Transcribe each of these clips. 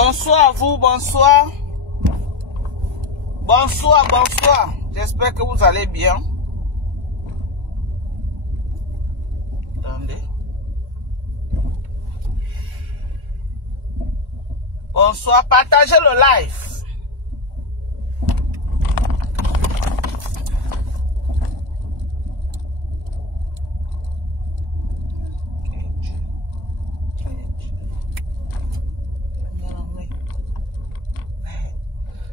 Bonsoir à vous, bonsoir. Bonsoir, bonsoir. J'espère que vous allez bien. Attendez. Bonsoir, partagez le live.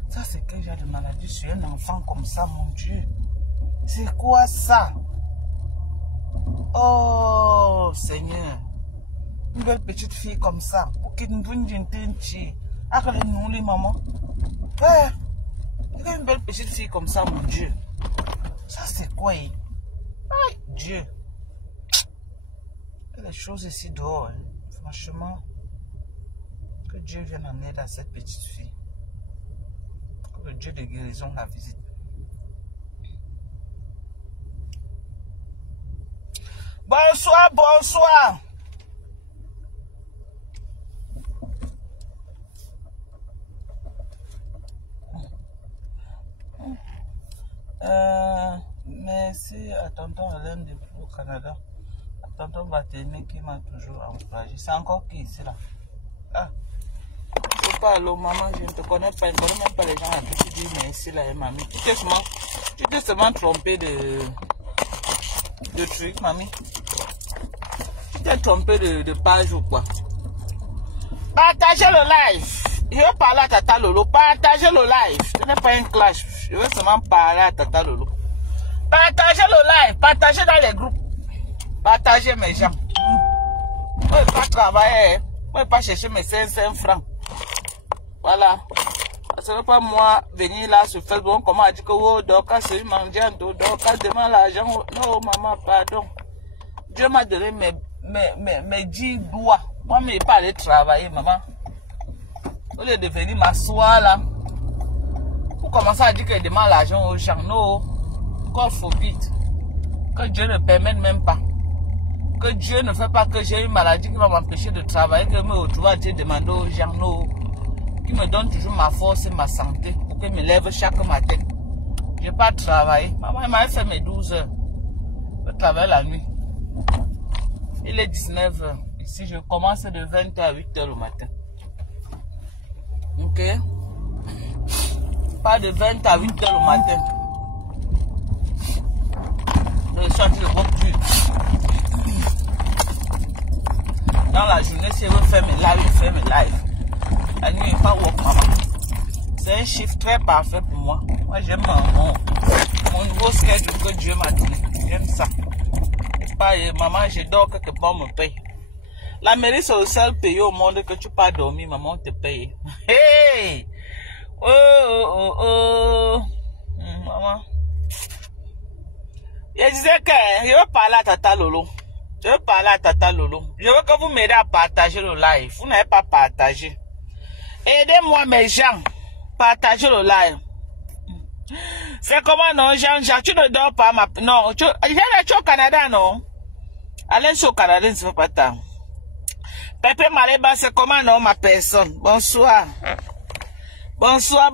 Ça, c'est quel genre de maladie sur un enfant comme ça, mon Dieu? C'est quoi ça? Oh, Seigneur. Une belle petite fille comme ça. Pour qu'il nous dise nous les mamans. Une belle petite fille comme ça, mon Dieu. Ça, c'est quoi? Aïe, Dieu. Il y a des choses ici dehors. Hein. Franchement. Que Dieu vienne en aide à cette petite fille. Que le Dieu de guérison la visite. Bonsoir, bonsoir. Merci à tonton Alain depuis au Canada. À tonton Baténé qui m'a toujours encouragé. C'est encore qui ici là? Ah. Je sais pas, allô maman, je ne te connais pas, je ne connais même pas les gens à qui tu dis merci là, mamie. Tu t'es seulement trompé de truc, mamie. Tu t'es trompé de page ou quoi? Partagez le live. Je veux parler à Tata Lolo. Partagez le live. Ce n'est pas un clash. Je veux seulement parler à Tata Lolo. Partagez le live. Partagez dans les groupes. Partagez mes gens. Moi, je ne vais pas travailler. Moi, je ne vais pas chercher mes 500 francs. Voilà. Ce n'est pas moi venir là sur Facebook. Comment on dit que oh, Doka c'est une mendiante. Doka demande l'argent. Non, maman, pardon. Dieu m'a donné mes 10 doigts. Moi, je ne vais pas aller travailler, maman. Au lieu de venir m'asseoir là, pour commencer à dire qu'elle demande l'argent aux gens. Non, God forbid. Que Dieu ne permette même pas. Que Dieu ne fait pas que j'ai une maladie qui va m'empêcher de travailler, que je me retrouve à dire demander aux gens. Non, qui me donne toujours ma force et ma santé pour que je me lève chaque matin. Je n'ai pas travaillé. Maman, elle m'a fait mes 12 heures. Je travaille la nuit. Il est 19 heures. Ici, je commence de 20h à 8h le matin. Ok? Pas de 20 à 8h le matin. Je suis en train de reculer. Dans la journée, si je veux faire mes lives, je fais mes lives. La nuit, il pas work, maman. C'est un chiffre très parfait pour moi. Moi, j'aime mon nouveau schedule que Dieu m'a donné. J'aime ça. Et pas, maman, je dors quelque part, on me paye. La mairie, c'est le seul pays au monde que tu pas dormir, maman, on te paye. Hey! Oh. Maman. Je disais que je veux parler à Tata Lolo. Je veux parler à Tata Lolo. Je veux que vous m'aidez à partager le live. Vous n'avez pas partagé. Aidez-moi, mes gens. Partagez le live. C'est comment, non, Jean-Jacques? Tu ne dors pas, ma... Non, tu es au Canada, non? Allez sur le Canada, ne fait pas tard. Pepe Maleba, c'est comment, non, ma personne? Bonsoir. Bonsoir.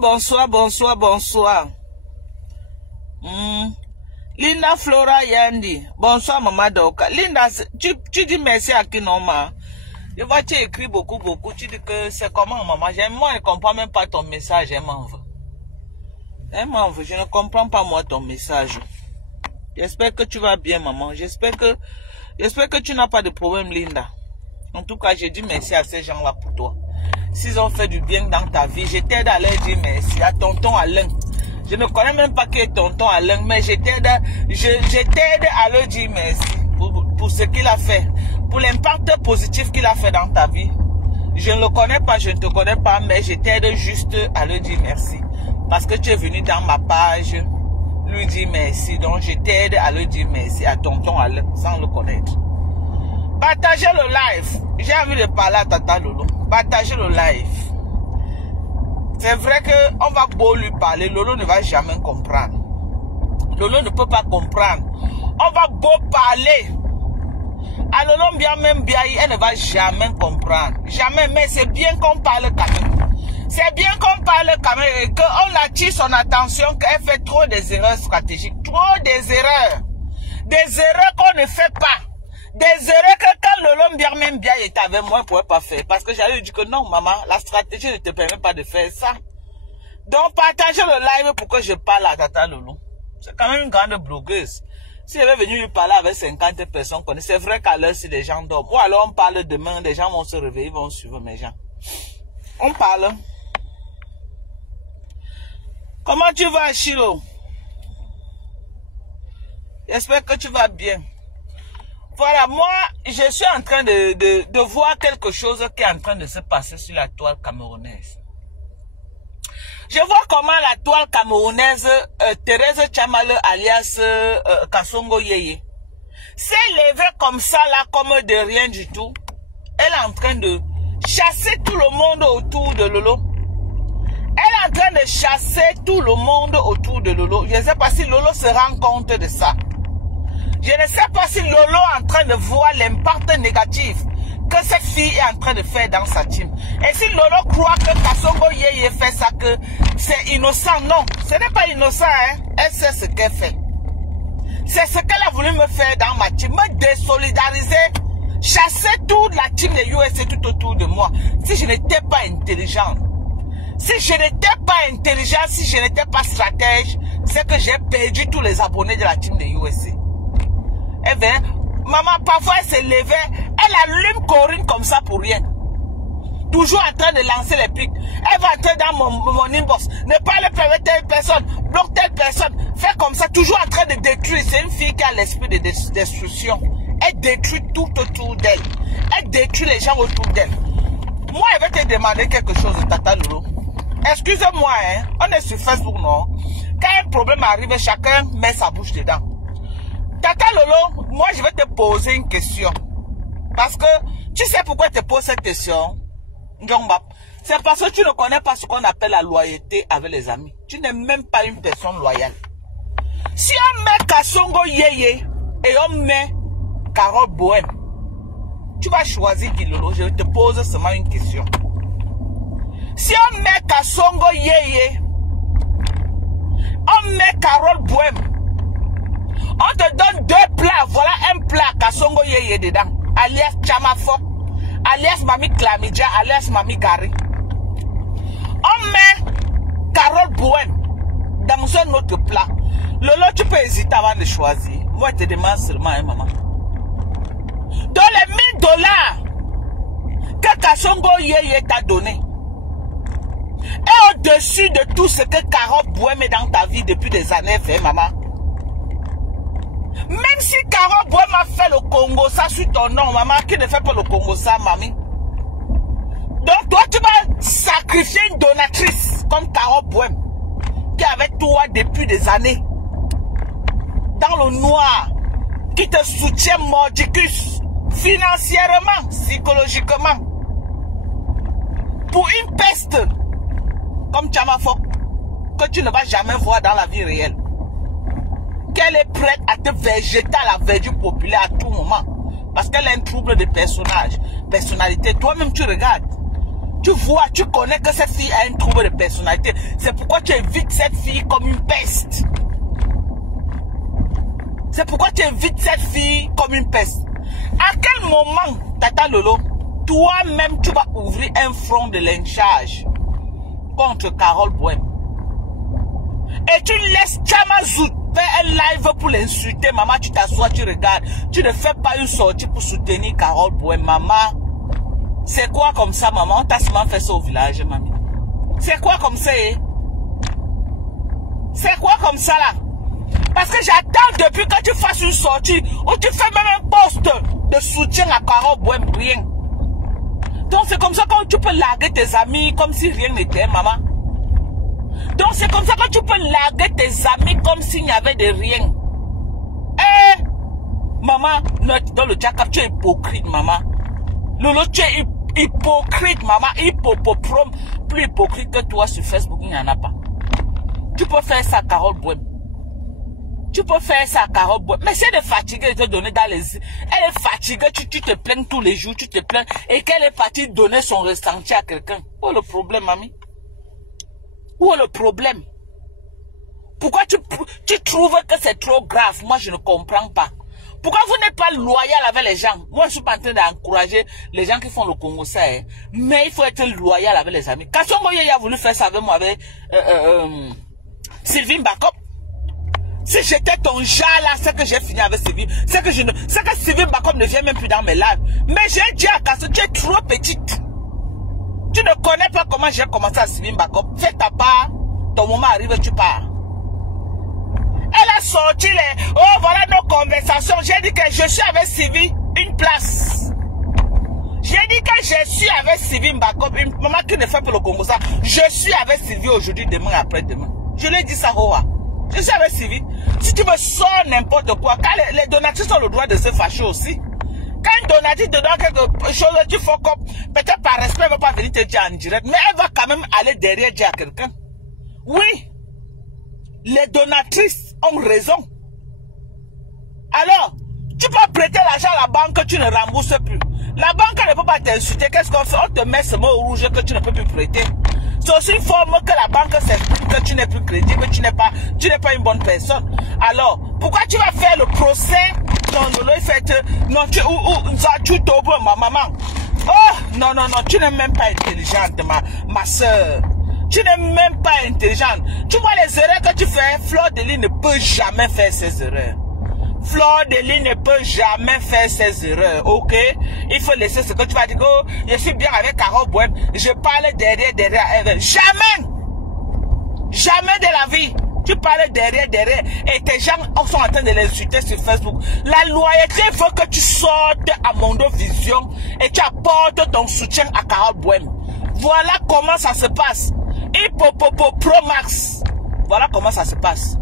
Linda Flora Yandi. Bonsoir, Maman Doka. Linda, tu dis merci à qui, non, ma? Je vois, tu écris beaucoup. Tu dis que c'est comment, maman? Moi, je ne comprends même pas ton message. Je ne comprends pas, moi, ton message. J'espère que tu vas bien, maman. J'espère que tu n'as pas de problème, Linda. En tout cas, je dis merci à ces gens-là pour toi. S'ils ont fait du bien dans ta vie, je t'aide à leur dire merci. À tonton Alain. Je ne connais même pas qui est tonton Alain, mais je t'aide à leur dire merci pour ce qu'il a fait. Pour l'impact positif qu'il a fait dans ta vie. Je ne le connais pas, je ne te connais pas, mais je t'aide juste à leur dire merci. Parce que tu es venu dans ma page, lui dire merci. Donc je t'aide à leur dire merci à tonton Alain, sans le connaître. Partagez le live. J'ai envie de parler à Tata Lolo. Partagez le live. C'est vrai qu'on va beau lui parler. Lolo ne va jamais comprendre. Lolo ne peut pas comprendre. On va beau parler. À Lolo même bien, elle ne va jamais comprendre. Jamais, mais c'est bien qu'on parle quand même. C'est bien qu'on parle quand même et qu'on attire son attention qu'elle fait trop des erreurs stratégiques. Trop des erreurs. Des erreurs qu'on ne fait pas. Des erreurs que quand Lolo même bien était avec moi, je ne pouvais pas faire. Parce que j'allais lui dire que non, maman, la stratégie ne te permet pas de faire ça. Donc, partagez le live pour que je parle à Tata Lolo. C'est quand même une grande blogueuse. Si elle est venue lui parler avec 50 personnes, c'est vrai qu'à l'heure, si les gens dorment. Ou alors on parle demain, les gens vont se réveiller, ils vont suivre mes gens. On parle. Comment tu vas, Chilo? J'espère que tu vas bien. Voilà, moi, je suis en train de voir quelque chose qui est en train de se passer sur la toile camerounaise. Je vois comment la toile camerounaise, Thérèse Tchamale alias Kasongo Yeye, s'est levée comme ça, là, comme de rien du tout. Elle est en train de chasser tout le monde autour de Lolo. Elle est en train de chasser tout le monde autour de Lolo. Je ne sais pas si Lolo se rend compte de ça. Je ne sais pas si Lolo est en train de voir l'impact négatif que cette fille est en train de faire dans sa team. Et si Lolo croit que Kasongo Yeye fait ça, que c'est innocent, non, ce n'est pas innocent, hein. Elle sait ce qu'elle fait. C'est ce qu'elle a voulu me faire dans ma team, me désolidariser, chasser toute la team de USA tout autour de moi. Si je n'étais pas intelligente, si je n'étais pas intelligent, si je n'étais pas stratège, c'est que j'ai perdu tous les abonnés de la team de USA. Eh bien, maman, parfois elle s'est levée, elle allume Corinne comme ça pour rien. Toujours en train de lancer les pics. Elle va entrer dans mon inbox. Ne parle pas avec telle personne, bloque telle personne. Fait comme ça, toujours en train de détruire. C'est une fille qui a l'esprit de destruction. Elle détruit tout autour d'elle. Elle détruit les gens autour d'elle. Moi, je vais te demander quelque chose, Tata Lolo. Excusez-moi, hein. On est sur Facebook, non? Quand un problème arrive, chacun met sa bouche dedans. Tata Lolo, moi, je vais te poser une question. Parce que, tu sais pourquoi je te pose cette question? C'est parce que tu ne connais pas ce qu'on appelle la loyauté avec les amis. Tu n'es même pas une personne loyale. Si on met Kasongo Yeye et on met Carole Bohème, tu vas choisir qui, Lolo? Je te pose seulement une question. Si on met Kasongo Yeye, on met Carole Bohème, on te donne deux plats. Voilà un plat Kasongo Yeye dedans, alias Chamafo, alias Mami Klamidia, alias Mami Gari. On met Carole Bohème dans un autre plat. Lolo, tu peux hésiter avant de choisir. Moi, je te demande seulement, hein, maman. Dans les $1000 que Kasongo Yeye t'a donné, et au-dessus de tout ce que Carole Bohème est dans ta vie depuis des années, fait, maman. Même si Carole Bohème a fait le Congo, ça sur ton nom, maman, qui ne fait pas le Congo, ça, mamie. Donc, toi, tu vas sacrifier une donatrice comme Carole Bohème, qui est avec toi depuis des années, dans le noir, qui te soutient mordicus, financièrement, psychologiquement, pour une peste, comme Chamafo, que tu ne vas jamais voir dans la vie réelle. Qu'elle est prête à te végéter à la verdure populaire à tout moment. Parce qu'elle a un trouble de personnalité. Toi-même, tu regardes. Tu vois, tu connais que cette fille a un trouble de personnalité. C'est pourquoi tu évites cette fille comme une peste. C'est pourquoi tu évites cette fille comme une peste. À quel moment, Tata Lolo, toi-même, tu vas ouvrir un front de lynchage contre Carole Bohème? Et tu laisses Chamazout faire un live pour l'insulter. Maman, tu t'assois, tu regardes. Tu ne fais pas une sortie pour soutenir Carole Bohème. Maman, c'est quoi comme ça, maman? On t'a seulement fait ça au village, mamie. C'est quoi comme ça, eh? C'est quoi comme ça, là? Parce que j'attends depuis que tu fasses une sortie ou tu fais même un post de soutien à Carole Bohème, rien. Donc c'est comme ça que tu peux larguer tes amis comme si rien n'était, maman. Donc c'est comme ça que tu peux larguer tes amis comme s'il n'y avait de rien. Eh, maman, dans le jack-up, tu es hypocrite, maman. Lolo, tu es hypocrite, maman. Plus hypocrite que toi sur Facebook, il n'y en a pas. Tu peux faire ça, Carole Bohème. Tu peux faire ça à Carole Bois. Mais si elle est fatiguée de te donner dans les... Elle est fatiguée, tu te plains tous les jours, tu te plains. Et qu'elle est partie donner son ressenti à quelqu'un. Où est le problème, mamie? Où est le problème? Pourquoi tu trouves que c'est trop grave? Moi, je ne comprends pas. Pourquoi vous n'êtes pas loyal avec les gens? Moi, je suis pas en train d'encourager les gens qui font le Congo, ça, hein. Mais il faut être loyal avec les amis. Quand Moye a voulu faire ça avec moi, avec Sylvie Mbakop, si j'étais ton chat là, c'est que j'ai fini avec Sylvie. C'est que Sylvie Mbakop ne vient même plus dans mes lives. Mais j'ai dit à Kasso, tu es trop petite. Tu ne connais pas comment j'ai commencé à Sylvie Mbakop. Fais ta part, ton moment arrive, tu pars. Elle a sorti les... Oh, voilà nos conversations. J'ai dit que je suis avec Sylvie, une place. J'ai dit que je suis avec Sylvie Mbakop, une maman qui ne fait pas le Congo ça. Je suis avec Sylvie aujourd'hui, demain, après-demain. Je lui ai dit ça, Hoa. Je suis avec Sylvie. Si tu veux sortir n'importe quoi, quand les donatifs ont le droit de se fâcher aussi. Quand une donative te donne quelque chose, tu fais comme... Peut-être par respect, elle ne va pas venir te dire en direct, mais elle va quand même aller derrière dire à quelqu'un. Oui. Les donatrices ont raison. Alors, tu peux prêter l'argent à la banque, tu ne rembourses plus. La banque ne peut pas t'insulter. Qu'est-ce qu'on fait? On te met ce mot rouge que tu ne peux plus prêter. C'est aussi une forme que la banque s'exprime que tu n'es plus crédible, que tu n'es pas une bonne personne. Alors, pourquoi tu vas faire le procès? Non, il fait... Non, tu t'ouvres ma maman. Oh, non, tu n'es même pas intelligente, ma soeur. Tu n'es même pas intelligente. Tu vois les erreurs que tu fais, Fleur de Lys ne peut jamais faire ces erreurs. Fleur de Lys ne peut jamais faire ses erreurs, ok? Il faut laisser ce que tu vas dire. Oh, je suis bien avec Carole Bohème. Je parle derrière elle. Jamais! Jamais de la vie. Tu parles derrière et tes gens sont en train de l'insulter sur Facebook. La loyauté veut que tu sortes à Mondo Vision et tu apportes ton soutien à Carole Bohème. Voilà comment ça se passe. Hippopopo Pro Max. Voilà comment ça se passe.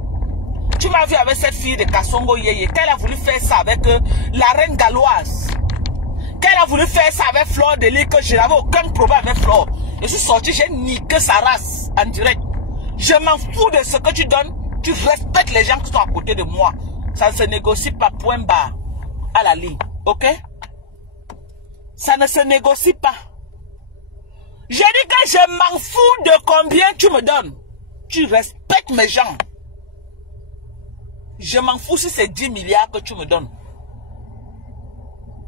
Tu m'as vu avec cette fille de Kassongo Yeye, qu'elle a voulu faire ça avec la reine galloise. Qu'elle a voulu faire ça avec Fleur de Lys, que je n'avais aucun problème avec Fleur. Je suis sorti, j'ai niqué sa race en direct. Je m'en fous de ce que tu donnes. Tu respectes les gens qui sont à côté de moi. Ça ne se négocie pas, point barre, à la ligne. Ok? Ça ne se négocie pas. J'ai dit que je m'en fous de combien tu me donnes. Tu respectes mes gens. Je m'en fous si c'est 10 milliards que tu me donnes.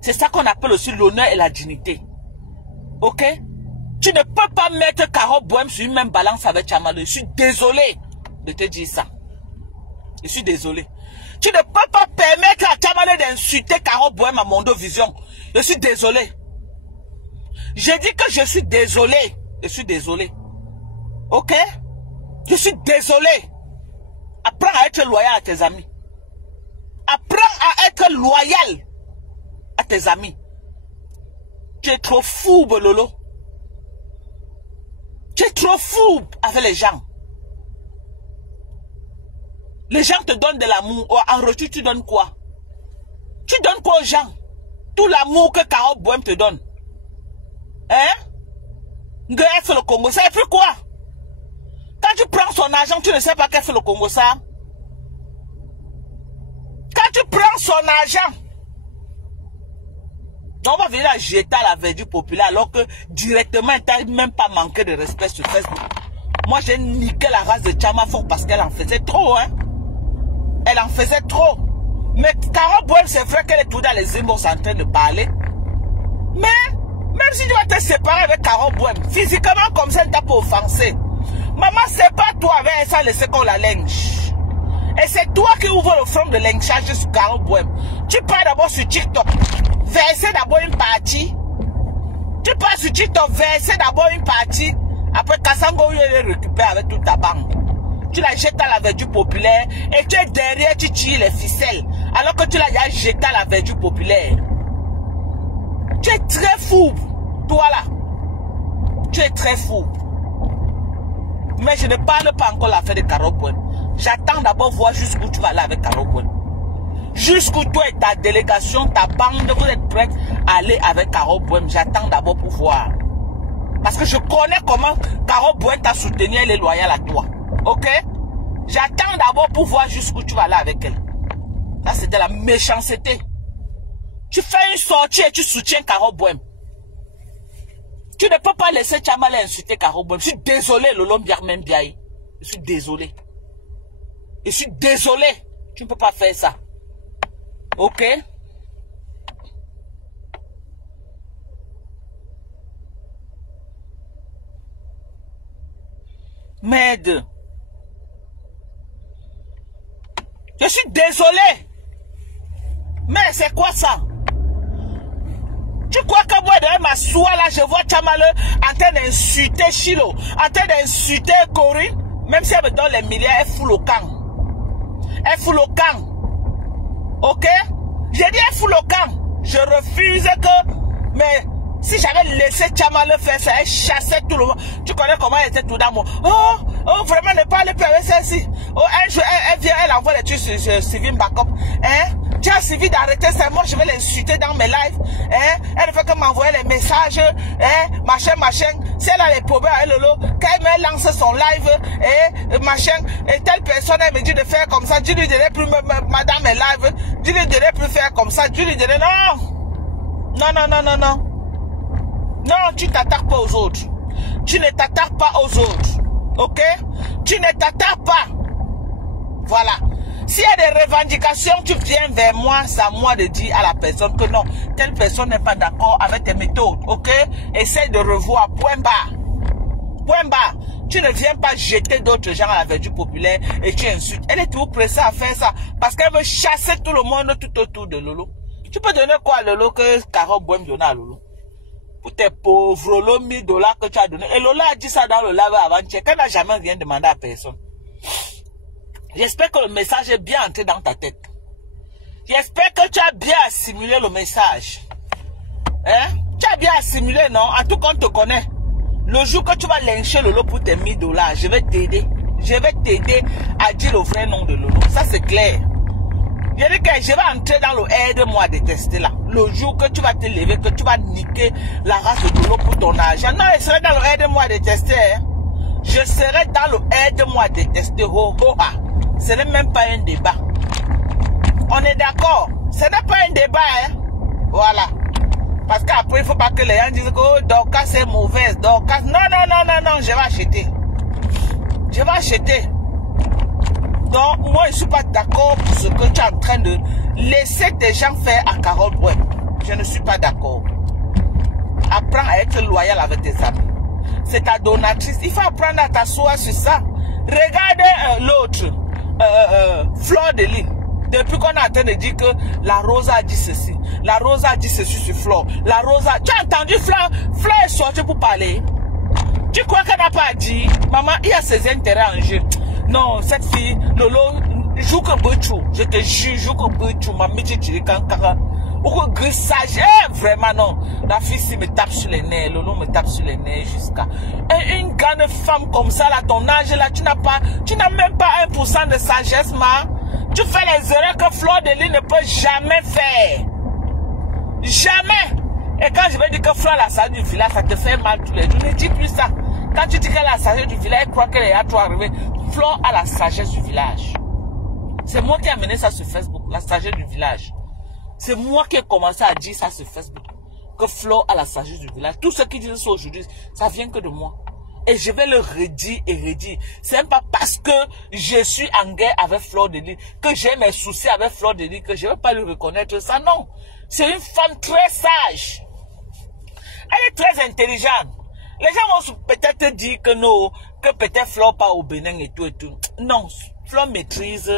C'est ça qu'on appelle aussi l'honneur et la dignité. Ok? Tu ne peux pas mettre Carole Bohème sur une même balance avec Tchamalo. Je suis désolé de te dire ça. Je suis désolé. Tu ne peux pas permettre à Tchamalo d'insulter Carole Bohème à Mondo Vision. Je suis désolé. J'ai dit que je suis désolé. Je suis désolé. Ok? Je suis désolé. Apprends à être loyal à tes amis. Apprends à être loyal à tes amis. Tu es trop fou, Bololo. Tu es trop fou avec les gens. Les gens te donnent de l'amour. En retour, tu donnes quoi? Tu donnes quoi aux gens? Tout l'amour que Carole Bohème te donne. Hein? Qu'elle fait le Congo, ça fait quoi? Quand tu prends son argent, tu ne sais pas qu'elle fait le Congo, ça. Quand tu prends son argent, on va venir la jeter à la verdure populaire alors que directement, elle n'a même pas manqué de respect sur Facebook. Moi, j'ai niqué la race de Tchama-Fort parce qu'elle en faisait trop, hein. Elle en faisait trop. Mais Carole Bohème, c'est vrai qu'elle est tout dans les émotions en train de parler. Mais, même si tu vas te séparer avec Carole Bohème, physiquement comme ça, elle t'a pas offensé. Maman, c'est pas toi avec elle sans laisser qu'on la linge. Et c'est toi qui ouvres le front de lynchage sur Carole Bohème. Tu pars d'abord sur TikTok, verser d'abord une partie. Tu pars sur TikTok, verser d'abord une partie. Après, Kassango, il est récupéré avec toute ta banque. Tu la jettes à la verdure populaire et tu es derrière, tu tires les ficelles. Alors que tu l'as jeté à la verdure populaire. Tu es très fou, toi là. Tu es très fou. Mais je ne parle pas encore de l'affaire de Carole Bohème. J'attends d'abord voir jusqu'où tu vas aller avec Carole Bohème. Jusqu'où toi et ta délégation, ta bande, vous êtes prêts à aller avec Carole Bohème. J'attends d'abord pour voir. Parce que je connais comment Carole Bohème t'a soutenu, elle est loyale à toi. Ok? J'attends d'abord pour voir jusqu'où tu vas aller avec elle. Là, c'est de la méchanceté. Tu fais une sortie et tu soutiens Caro Bohem. Tu ne peux pas laisser Tchamale insulter Caro Bohem. Je suis désolé, Lolo Mbiarmen Biaye. Je suis désolé. Je suis désolé. Tu ne peux pas faire ça. Ok? Merde. Je suis désolé. Mais c'est quoi ça? Tu crois que moi, derrière ma soie là, je vois Tchamale en train d'insulter Chilo, en train d'insulter Corinne, même si elle me donne les milliards, elle fout le camp. Elle fout le camp. Ok? J'ai dit elle fout le camp. Je refuse que... Mais si j'avais laissé Tchamale faire ça, elle chassait tout le monde. Tu connais comment elle était tout d'amour. Oh, vraiment, ne parle plus avec celle-ci. Oh, elle vient, elle envoie les trucs sur Sylvie Mbakop. Hein? Tu as suivi d'arrêter ça, moi je vais l'insulter dans mes lives. Hein? Elle ne fait que m'envoyer les messages. Hein? Machin. Si elle a les problèmes avec Lolo, quand elle me lance son live, machin, et telle personne, elle me dit de faire comme ça, je lui dirai plus, madame mes lives, je lui dirai plus faire comme ça, je lui dirai non. Non, tu t'attaques pas aux autres. Tu ne t'attaques pas aux autres. Ok? Tu ne t'attaques pas. Voilà. S'il y a des revendications, tu viens vers moi, c'est à moi de dire à la personne que non, telle personne n'est pas d'accord avec tes méthodes. Ok? Essaye de revoir. Point barre. Point barre. Tu ne viens pas jeter d'autres gens à la verdure populaire et tu insultes. Elle est toujours pressée à faire ça parce qu'elle veut chasser tout le monde tout autour de Lolo. Tu peux donner quoi à Lolo que Caro Bohem donne à Lolo? Pour tes pauvres Lolo, $1000 que tu as donné. Et Lola a dit ça dans le live avant-hier. Qu'elle n'a jamais rien demandé à personne. J'espère que le message est bien entré dans ta tête. J'espère que tu as bien assimilé le message. Hein? Tu as bien assimilé, non? En tout cas, on te connaît. Le jour que tu vas lyncher Lolo pour tes $1000, je vais t'aider. Je vais t'aider à dire le vrai nom de Lolo. Ça, c'est clair. Je dis que je vais entrer dans le aide-moi à détester là. Le jour que tu vas te lever, que tu vas niquer la race de Lolo pour ton argent. Non, je serai dans le aide-moi à détester. Hein? Je serai dans le aide-moi à détester. Ce n'est même pas un débat. On est d'accord. Ce n'est pas un débat. Hein? Voilà. Parce qu'après, il ne faut pas que les gens disent que oh, Dorcas c'est mauvaise. Dorcas. Non. Je vais acheter. Je vais acheter. Donc, moi, je ne suis pas d'accord pour ce que tu es en train de laisser des gens faire à Carole Bohem. Je ne suis pas d'accord. Apprends à être loyal avec tes amis. C'est ta donatrice. Il faut apprendre à t'asseoir sur ça. Regardez l'autre, Fleur de Lys. Depuis qu'on est en train de dire que la Rosa a dit ceci. La Rosa a dit ceci sur Fleur. La Rosa... Tu as entendu Fleur? Fleur est sortie pour parler. Tu crois qu'elle n'a pas dit? Maman, il y a ses intérêts en jeu. Non, cette fille, Lolo, joue que Bouchou. Je te jure, joue que Bouchou. Ma métier, tu es kankara. Ou que grissage. Vraiment non. La fille, si me tape sur les nerfs. Lolo me tape sur les nerfs jusqu'à... Une grande femme comme ça, là, ton âge, là, tu n'as même pas 1% de sagesse, ma. Tu fais les erreurs que Fleur de Lys ne peut jamais faire. Jamais. Et quand je vais dire que Fleur, la sagesse du village, ça te fait mal tous les jours. Ne dis plus ça. Quand tu dis qu'elle a la sagesse du village, elle croit qu'elle est à toi arriver. Fleur a la sagesse du village. C'est moi qui ai amené ça sur Facebook, la sagesse du village. C'est moi qui ai commencé à dire ça sur Facebook. Que Fleur a la sagesse du village. Tout ce qui disent ça aujourd'hui, ça vient que de moi. Et je vais le redire et redire. C'est même pas parce que je suis en guerre avec Fleur de Lys, que j'ai mes soucis avec Fleur de Lys, que je ne vais pas lui reconnaître ça. Non. C'est une femme très sage. Elle est très intelligente. Les gens vont peut-être dire que non, que peut-être Fleur pas au Bénin et tout et tout. Non, Fleur maîtrise.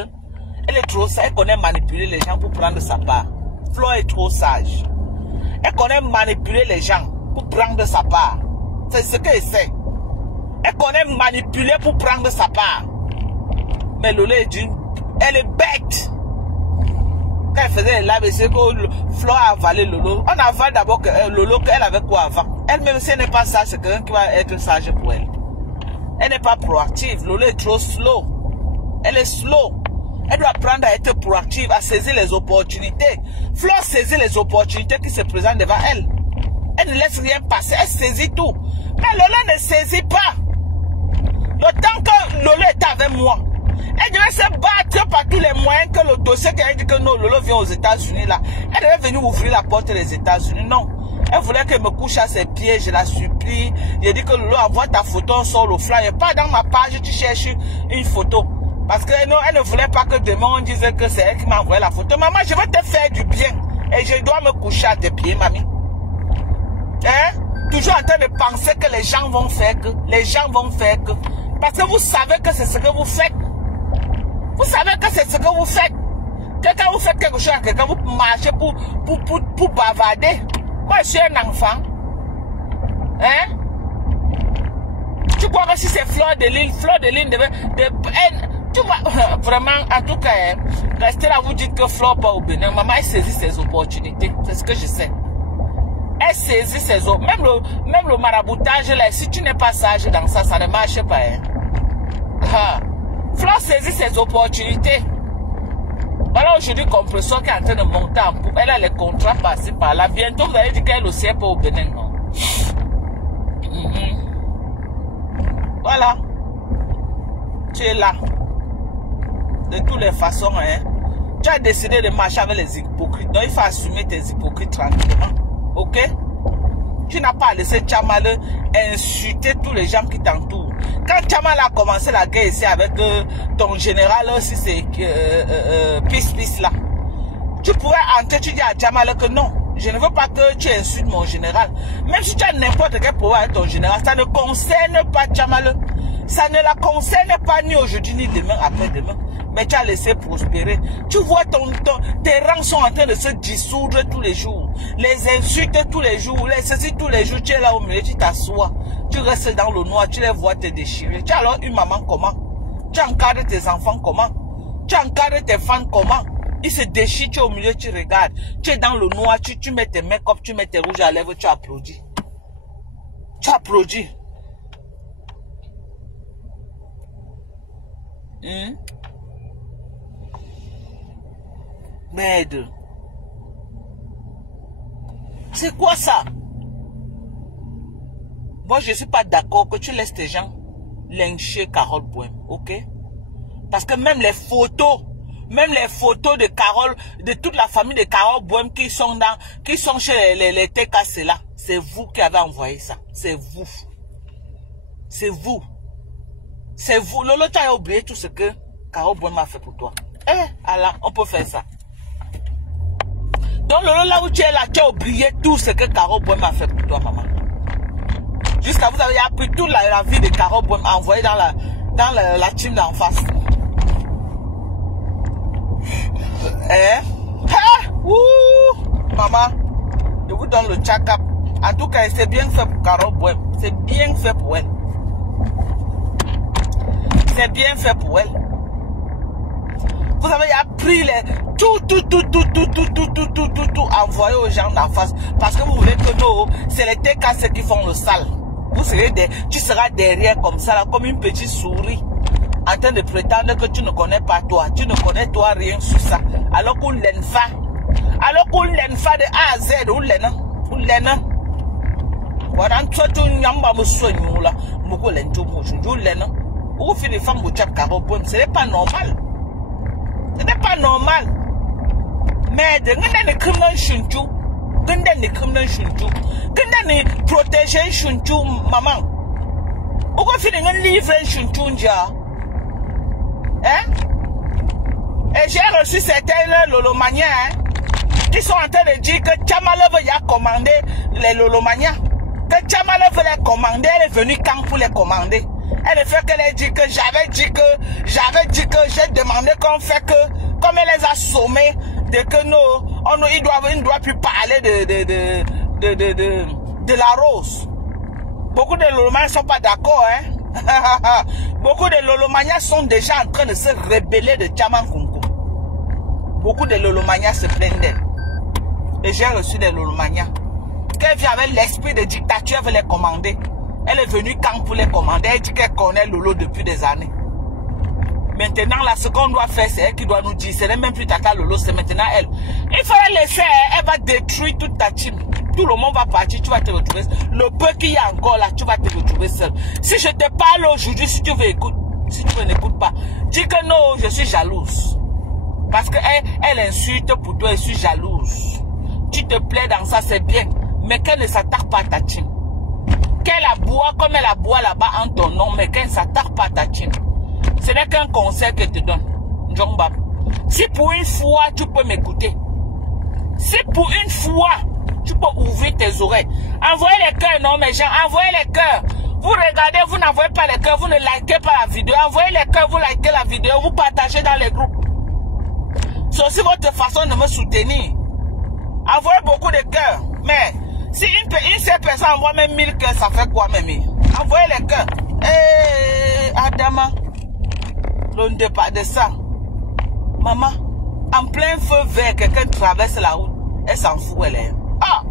Elle est trop sage. Elle connaît manipuler les gens pour prendre sa part. Fleur est trop sage. Elle connaît manipuler les gens pour prendre sa part. C'est ce qu'elle sait. Elle connaît manipuler pour prendre sa part. Mais Lolo est elle est bête. Quand elle faisait les lives, c'est que Fleur a avalé Lolo. On avale d'abord que Lolo, qu'elle avait quoi avant. Elle-même, si elle n'est pas sage, c'est quelqu'un qui va être sage pour elle. Elle n'est pas proactive. Lolo est trop slow. Elle est slow. Elle doit apprendre à être proactive, à saisir les opportunités. Fleur saisit les opportunités qui se présentent devant elle. Elle ne laisse rien passer. Elle saisit tout. Mais Lolo ne saisit pas. Le temps que Lolo était avec moi, Elle devait se battre par tous les moyens que le dossier qui a dit que non, Lolo vient aux États-Unis là. Elle devait venir ouvrir la porte des États-Unis. Non. Elle voulait que me couche à ses pieds, je la supplie. J'ai dit que Lolo envoie ta photo, on sort le flyer. Pas dans ma page, tu cherches une photo. Parce que non, elle ne voulait pas que demain on dise que c'est elle qui m'a envoyé la photo. Maman, je vais te faire du bien. Et je dois me coucher à tes pieds, mamie. Hein? Toujours en train de penser que les gens vont faire que. Les gens vont faire que. Parce que vous savez que c'est ce que vous faites. Vous savez que c'est ce que vous faites. Que quand vous faites quelque chose à quelqu'un, vous marchez pour bavarder. Moi, je suis un enfant. Hein? Tu crois que si c'est Fleur de Lune tu vois, vraiment, en tout cas, restez là, vous dites que Fleur pas au Bénin. Maman, elle saisit ses opportunités. C'est ce que je sais. Elle saisit ses opportunités. Même le maraboutage, là, si tu n'es pas sage dans ça, ça ne marche pas. Hein? Fleur saisit ses opportunités. Voilà aujourd'hui, Compression qui est en train de monter en poupe. Elle a les contrats passés par là. Bientôt, vous allez dire qu'elle aussi n'est pas au Bénin. Non? Voilà. Tu es là. De toutes les façons, hein. Tu as décidé de marcher avec les hypocrites. Donc, il faut assumer tes hypocrites tranquillement. Ok? Tu n'as pas laissé Tchamal insulter tous les gens qui t'entourent. Quand Tchamal a commencé la guerre ici avec ton général, si c'est Pis là, tu pourrais entrer, tu dis à Tchamal que non, je ne veux pas que tu insultes mon général. Même si tu as n'importe quel pouvoir avec ton général, ça ne concerne pas Tchamal. Ça ne la concerne pas ni aujourd'hui ni demain après-demain. Mais tu as laissé prospérer. Tu vois tes rangs sont en train de se dissoudre tous les jours. Les insultes tous les jours, les ceci tous les jours. Tu es là au milieu, tu t'assois. Tu restes dans le noir, tu les vois te déchirer. Tu as alors une maman comment? Tu encadres tes enfants comment? Tu encadres tes fans comment? Ils se déchirent, tu es au milieu, tu regardes. Tu es dans le noir, tu mets tes make-up, tu mets tes rouges à lèvres, tu applaudis. Tu applaudis. Merde. C'est quoi ça? Moi, je ne suis pas d'accord que tu laisses tes gens lyncher Carole Bohème, ok? Parce que même les photos de Carole, de toute la famille de Carole Bohème qui sont chez les TKC là, c'est vous qui avez envoyé ça. C'est vous. C'est vous. C'est vous. Lolo, tu as oublié tout ce que Carole Bohème a fait pour toi. Alors, on peut faire ça. Donc, Lolo, là où tu es là, tu as oublié tout ce que Carole Bohème a fait pour toi, maman. Jusqu'à vous avez appris toute la vie de Carole Bohème envoyée dans la team d'en face. Maman, je vous donne le check-up. En tout cas, c'est bien fait pour Carole Bohème. C'est bien fait pour elle. C'est bien fait pour elle. Vous avez appris tout envoyé aux gens d'en face. Parce que vous voulez que nous, c'est les TKC qui font le sale. Tu seras derrière comme ça, là, comme une petite souris. En train de prétendre que tu ne connais pas toi. Tu ne connais toi rien sur ça. Alors qu'on l'enfa. Alors qu'on l'enfa de A à Z. Ou l'ena. Voilà, toi, tu n'as pas besoin de là. Moko l'ento, ou l'ena. Ou fait des femmes au chat Carole Bohème. Ce n'est pas normal. Ce n'est pas normal. Mais de ne criminel chunchu. Ne criminel chunchu. Ne protéger chunchu, maman. Ou fait des livres chunchu, hein? Et j'ai reçu certains Lolomaniens, hein, qui sont en train de dire que Tchamalov y a commandé les Lolomaniens. Que Tchamalov les commander, elle est venue quand pour les commander. Elle ne fait qu'elle dit que j'avais dit que j'ai demandé qu'on fait que, comme elle les a sommés, de que nous, il ne doit plus parler de la rose. Beaucoup de Lolomaniens ne sont pas d'accord, hein. Beaucoup de Lolomaniens sont déjà en train de se rebeller de Tchamankunku. Beaucoup de Lolomaniens se plaignent d'elle. Et j'ai reçu des Lolomaniens. Quand elle vient avec l'esprit de dictature, elle veut les commander. Elle est venue quand pour les commander. Elle dit qu'elle connaît Lolo depuis des années. Maintenant, là, ce qu'on doit faire, c'est elle qui doit nous dire. Ce n'est même plus Tata Lolo, c'est maintenant elle. Il faut la laisser, elle va détruire toute ta team. Tout le monde va partir, tu vas te retrouver. Le peu qu'il y a encore là, tu vas te retrouver seul. Si je te parle aujourd'hui, si tu veux écouter, Si tu n'écoutes pas, dis que non, je suis jalouse. Parce qu'elle insulte pour toi, je suis jalouse. Tu te plais dans ça, c'est bien. Mais qu'elle ne s'attaque pas à ta team. Qu'elle aboie comme elle aboie là-bas en ton nom, mais qu'elle ne s'attaque pas à ta team. Ce n'est qu'un conseil que je te donne. Njongba. Si pour une fois, tu peux m'écouter. Si pour une fois, tu peux ouvrir tes oreilles. Envoyez les cœurs, non, mes gens. Envoyez les cœurs. Vous regardez, vous n'envoyez pas les cœurs, vous ne likez pas la vidéo. Envoyez les cœurs, vous likez la vidéo, vous partagez dans les groupes. C'est aussi votre façon de me soutenir. Envoyez beaucoup de cœurs. Mais si une seule personne envoie même 1000 cœurs, ça fait quoi, même? Envoyez les cœurs. Adama, l'on ne pas de ça. Maman, en plein feu vert, quelqu'un traverse la route. Elle s'en fout, elle est. Ah!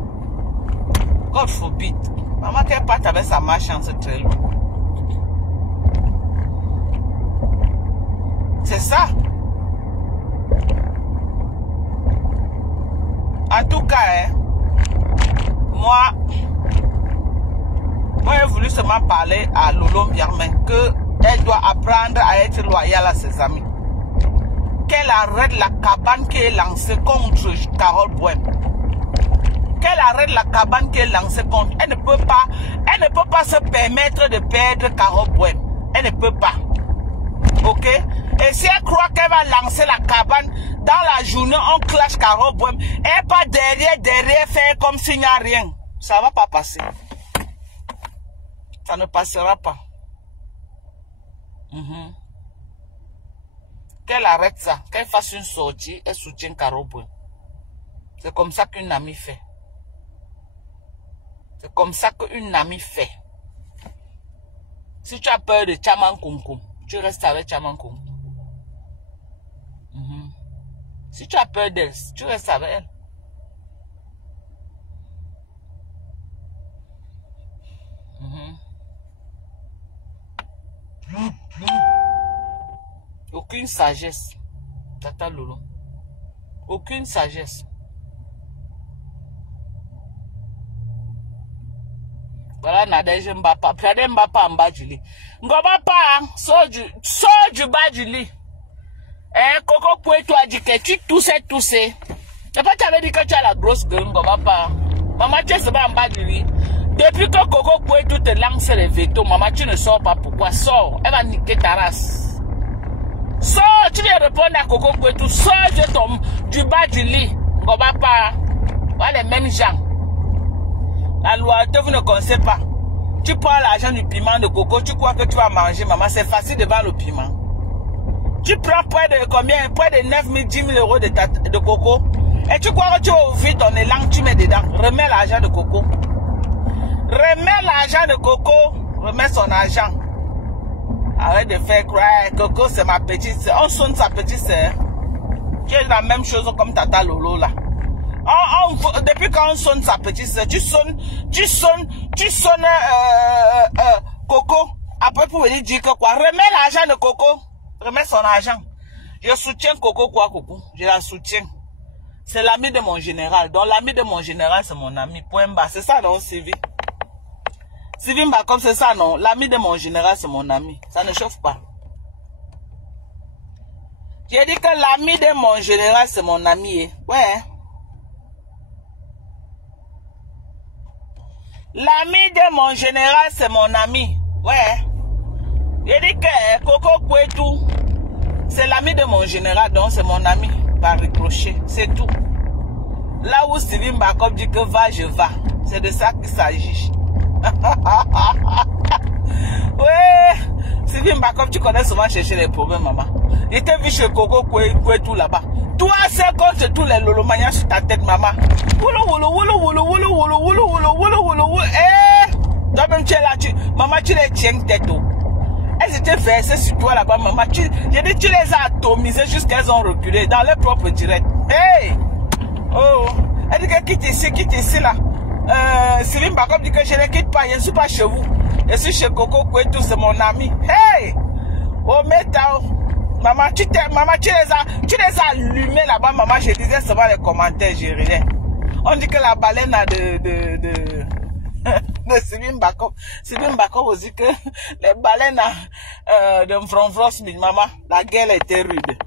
God forbid. Maman, qu'elle parte avec sa malchance très loin. C'est ça. En tout cas, moi, j'ai voulu seulement parler à Lolo Mbiarmen qu'elle doit apprendre à être loyale à ses amis. Qu'elle arrête la cabane qui est lancée contre Carole Bohème. Qu'elle arrête la cabane qui est lancée contre. Elle ne peut pas se permettre de perdre Carole Bohème. Elle ne peut pas. Ok? Et si elle croit qu'elle va lancer la cabane, dans la journée, on clash Carole Bohème. Elle pas derrière, faire comme s'il n'y a rien. Ça ne va pas passer. Ça ne passera pas. Qu'elle arrête ça, qu'elle fasse une sortie, elle soutient Carole Bohème. C'est comme ça qu'une amie fait. C'est comme ça qu'une amie fait. Si tu as peur de Chaman Kunkum, tu restes avec Chaman Kunkum. Si tu as peur d'elle, tu restes avec elle. Aucune sagesse. Tata Lolo. Aucune sagesse. Voilà, Nadège Mbapa. Prenez Mbapa en bas du lit. Mbapa, sors du bas du lit. Coco Pouetou a dit que tu toussais. C'est pas tu avais dit que tu as la grosse gueule, Mbapa. Maman, tu es en bas du lit. Depuis que Coco Pouetou te lance les vétos, maman, tu ne sors pas. Pourquoi? Sors. Elle va niquer ta race. Sors, tu viens répondre à Coco Pouetou. Sors du bas du lit. Mbapa. Voilà les mêmes gens. La loyauté, vous ne connaissez pas. Tu prends l'argent du piment de coco, tu crois que tu vas manger, maman. C'est facile de vendre le piment. Tu prends près de combien? Près de 9 000, 10 000 euros de coco. Et tu crois que tu vas ouvrir ton élan, tu mets dedans. Remets l'argent de coco. Remets l'argent de coco. Remets son argent. Arrête de faire croire. Coco, c'est ma petite soeur. On sonne sa petite soeur. Tu es la même chose comme Tata Lolo là. Depuis quand on sonne sa petite soeur, tu sonnes Coco. Après pour venir dire que quoi? Remets l'argent de Coco. Remets son argent. Je soutiens Coco quoi, Coco. Je la soutiens. C'est l'ami de mon général. Donc l'ami de mon général, c'est mon ami. Point bas. C'est ça non, Sylvie? Sylvie Mbakom, c'est ça non? L'ami de mon général, c'est mon ami. Ça ne chauffe pas. J'ai dit que l'ami de mon général, c'est mon ami. Ouais. L'ami de mon général, c'est mon ami. Ouais. J'ai dit que Coco Pouetou, c'est l'ami de mon général, donc c'est mon ami. Par ricochet, c'est tout. Là où Sylvie Mbakom dit que va, je vais. C'est de ça qu'il s'agit. Ouais. Sylvie Mbakom, tu connais souvent chercher les problèmes, maman. Il t'a vu chez Coco Pouetou là-bas. Toi, c'est contre tous les lolomanias sur ta tête, maman. Toi-même, tu es là, maman, tu les tiens tête. Elles étaient versées sur toi là-bas, maman. J'ai dit, tu les as atomisées jusqu'à qu'elles ont reculé dans leur propre direct. Hey! Oh! Elle dit que quitte ici là. Sylvie Mbakom dit que je ne quitte pas, je ne suis pas chez vous. Je suis chez Coco Pouetou, c'est mon ami. Hey! Oh, métal! Maman, tu les as allumés là-bas, maman. Je disais seulement les commentaires, j'ai rien. On dit que la baleine a de de Sylvie Mbako. Sylvie Mbako aussi que les baleines de Mfronfros, maman, la guerre était rude.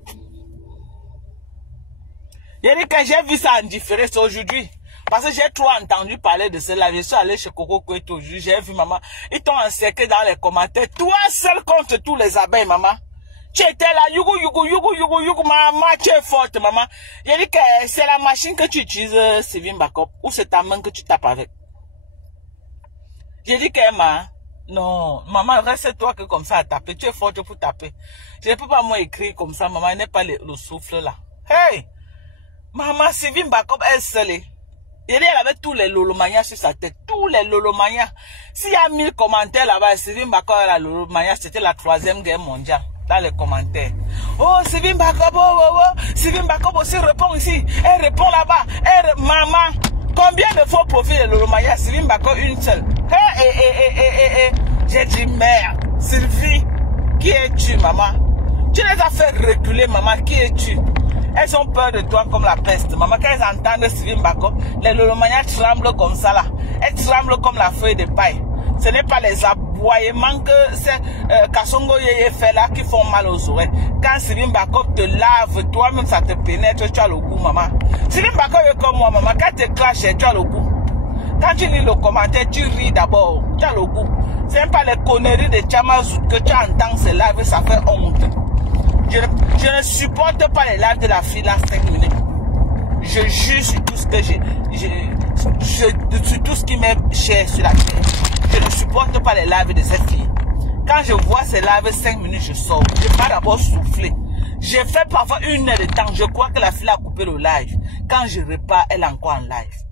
Il dit que j'ai vu ça en différé, c'est aujourd'hui. Parce que j'ai trop entendu parler de cela. Je suis allé chez Coco Kouet aujourd'hui. J'ai vu maman. Ils t'ont encerclé dans les commentaires. Toi seul contre tous les abeilles, maman. Tu étais là, yougou, maman, tu es forte, maman. J'ai dit que c'est la machine que tu utilises, Sylvie Mbako, ou c'est ta main que tu tapes avec. J'ai dit que non, maman, reste-toi que comme ça à taper. Tu es forte pour taper. Je ne peux pas moi écrire comme ça, maman, il n'est pas le souffle là. Hey! Maman, Sylvie Mbako, elle seule. Elle avait tous les lolomanias sur sa tête. Tous les lolomanias. S'il y a 1000 commentaires là-bas, Sylvie Mbako et la lolomania, c'était la 3e guerre mondiale. Dans les commentaires. Oh, Sylvie Mbako, Sylvie Mbako aussi répond ici. Elle répond là-bas. Maman, combien de faux profils de lolomania? Sylvie Mbako, une seule. J'ai dit merde. Sylvie, qui es-tu, maman? Tu les as fait reculer, maman. Qui es-tu? Elles ont peur de toi comme la peste. Maman, quand elles entendent Sylvie Mbako, les lolomanias tremblent comme ça là. Elles tremblent comme la feuille de paille. Ce n'est pas les aboiements que c'est Kassongo Yeye fait là qui font mal aux oreilles. Quand Sylvie Mbako te lave, toi-même ça te pénètre, tu as le goût, maman. Sylvie Mbako est comme moi, maman. Quand tu craches, tu as le goût. Quand tu lis le commentaire, tu ris d'abord. Tu as le goût. Ce n'est pas les conneries de Tchamazout que tu entends se laver, ça fait honte. Je ne supporte pas les lives de la fille là 5 minutes. Je juge sur tout ce que sur tout ce qui m'est cher sur la terre. Je ne supporte pas les lives de cette fille. Quand je vois ces lives 5 minutes, je sors. Je vais d'abord souffler. J'ai fait parfois 1 heure de temps. Je crois que la fille a coupé le live. Quand je repars, elle est encore en live.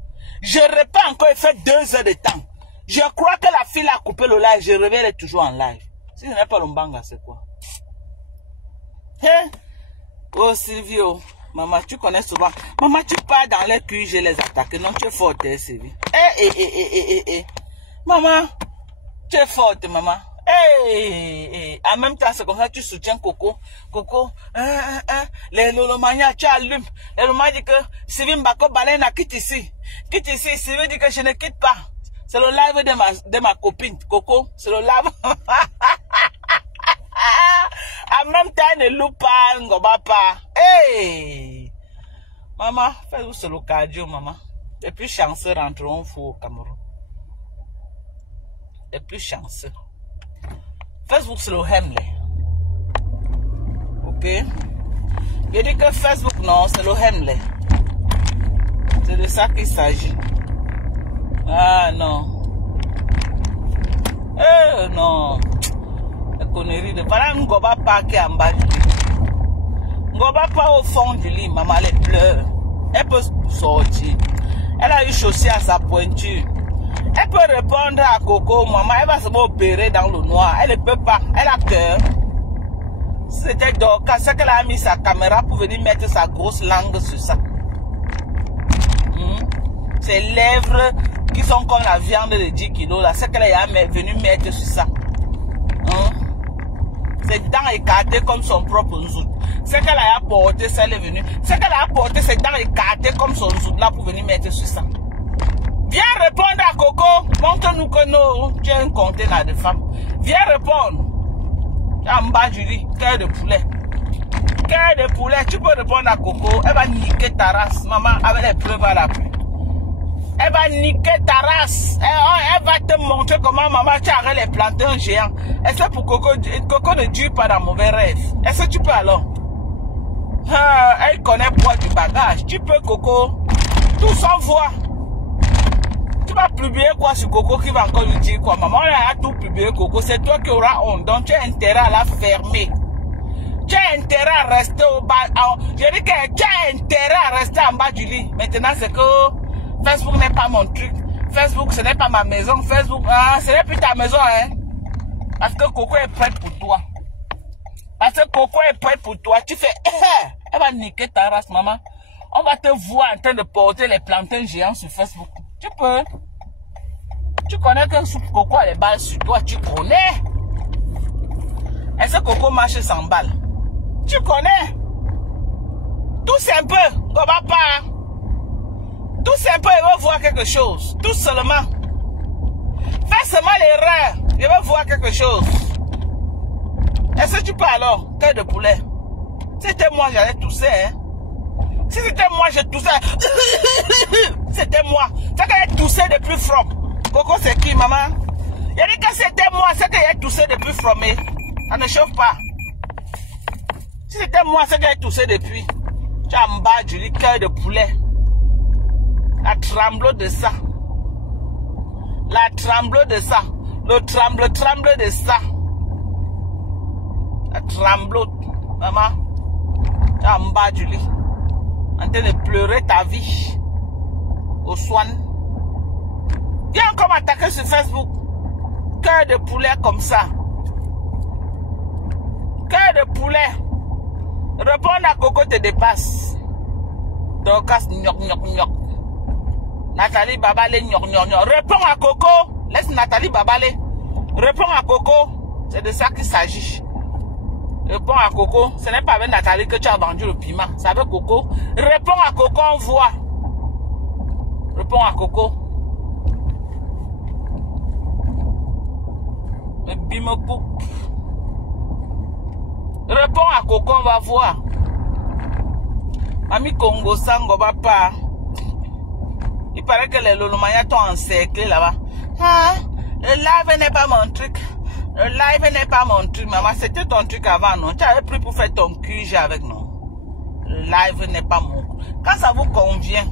Je repars encore et fait 2 heures de temps. Je crois que la fille a coupé le live. Je reviens, elle est toujours en live. Si ce n'est pas Lombanga, c'est quoi? Hein? Oh Sylvio, maman, tu connais souvent. Maman, tu pars dans les culs, je les attaque. Non, tu es forte, Sylvie. Maman, tu es forte, maman. En même temps, c'est comme ça que tu soutiens Coco. Coco, les lolomanias, tu allumes. Les lolomanias disent que Sylvie Mbako baleine quitte ici. Quitte ici, Sylvie dit que je ne quitte pas. C'est le live de ma copine, Coco. C'est le live. En même temps, ne loupe pas, ne goba pas. Hey! Maman, fais-vous sur le cardio, maman. Les plus chanceux rentreront au Cameroun. Les plus chanceux. Facebook, c'est le Hemley. Ok? Je dis que Facebook, non, c'est le Hemley. C'est de ça qu'il s'agit. Ah, non. Non. La connerie de... Voilà, Ngoba pas qui est en bas du lit. Ngoba pas au fond du lit, maman, elle pleure. Elle peut sortir. Elle a eu chaussée à sa pointure. Elle peut répondre à Coco, maman, elle va se opérer dans le noir. Elle ne peut pas, elle a peur. C'était donc, c'est qu'elle a mis sa caméra pour venir mettre sa grosse langue sur ça. Ses lèvres qui sont comme la viande de 10 kilos, là, c'est qu'elle est venue mettre sur ça. Ses dents écartées comme son propre zout. C'est qu'elle a apporté, ça elle est venue. C'est qu'elle a apporté ses dents écartées comme son zout là pour venir mettre sur ça. Viens répondre à Coco. Montre-nous que non, tu es un conteneur de femmes. Viens répondre. En bas du lit, cœur de poulet. Cœur de poulet, tu peux répondre à Coco. Elle va niquer ta race, maman, avec les preuves à la pluie. Elle va niquer ta race. Elle va te montrer comment maman tu arrêtes les plantains géants. Et c'est pour Coco. Coco ne dure pas dans mauvais rêve. Est-ce que tu peux alors? Elle connaît quoi du bagage. Tu peux Coco. Tout s'envoie. Tu vas publier quoi sur Coco qui va encore lui dire quoi? Maman elle a tout publié Coco. C'est toi qui auras honte. Donc tu as intérêt à la fermer. Tu as intérêt à rester au bas. Je dis que tu as intérêt à rester en bas du lit. Maintenant c'est que Facebook n'est pas mon truc. Facebook, ce n'est pas ma maison. Facebook, ce n'est plus ta maison, hein. Parce que Coco est prête pour toi. Parce que Coco est prête pour toi. Tu fais, elle va niquer ta race, maman. On va te voir en train de porter les plantains géants sur Facebook. Tu peux. Tu connais que Coco a les balles sur toi. Tu connais. Est-ce que Coco marche sans balles? Tu connais. Tout simple. On va pas. Tout simplement, il va voir quelque chose. Tout seulement. Fais seulement l'erreur. Je vais voir quelque chose. Est-ce que tu peux alors, cœur de poulet? Si c'était moi, j'allais tousser, hein. Si c'était moi, je toussais. C'était moi. C'est qu'elle toussait depuis from. Coco, c'est qui, maman? Il a dit que c'était moi, c'est qu'elle toussait depuis from. Ça ne chauffe pas. Si c'était moi, c'est qu'elle toussait depuis. Tu as en bas du cœur de poulet. La tremble de ça. La tremble de ça. Le tremble de ça. La tremblote. Maman, tu es en bas du lit. En train de pleurer ta vie. Au soin. Viens encore m'attaquer sur Facebook. Cœur de poulet comme ça. Cœur de poulet. Répondre à Coco te dépasse. Dorcas gnoc gnoc gnoc. Nathalie Babalé gnoc gnoc gnoc. Réponds à Coco. Laisse Nathalie Babalé. Réponds à Coco. C'est de ça qu'il s'agit. Réponds à Coco. Ce n'est pas avec Nathalie que tu as vendu le piment. C'est avec Coco. Réponds à Coco, on voit. Réponds à Coco. Le bime coupe. Réponds à Coco, on va voir. Mami Congo Sango va pas. Il paraît que les Lolomaya t'ont encerclé là-bas. Ah, le live n'est pas mon truc. Le live n'est pas mon truc, maman. C'était ton truc avant, non? Tu avais pris pour faire ton QG avec nous. Le live n'est pas mon. Quand ça vous convient.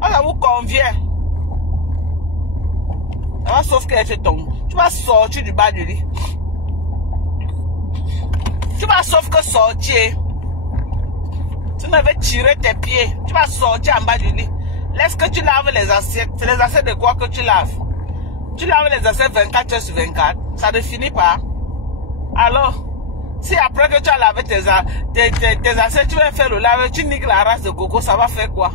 Quand ça vous convient. Ah, sauf que c'est ton. Tu vas sortir du bas du lit. Tu vas sauf que sortir. Tu m'avais tiré tes pieds. Tu vas sortir en bas du lit. Laisse que tu laves les assiettes. C'est les assiettes de quoi que tu laves? Tu laves les assiettes 24 heures sur 24. Ça ne finit pas. Alors, si après que tu as lavé tes assiettes, tu vas faire le lave, tu niques la race de Coco, ça va faire quoi?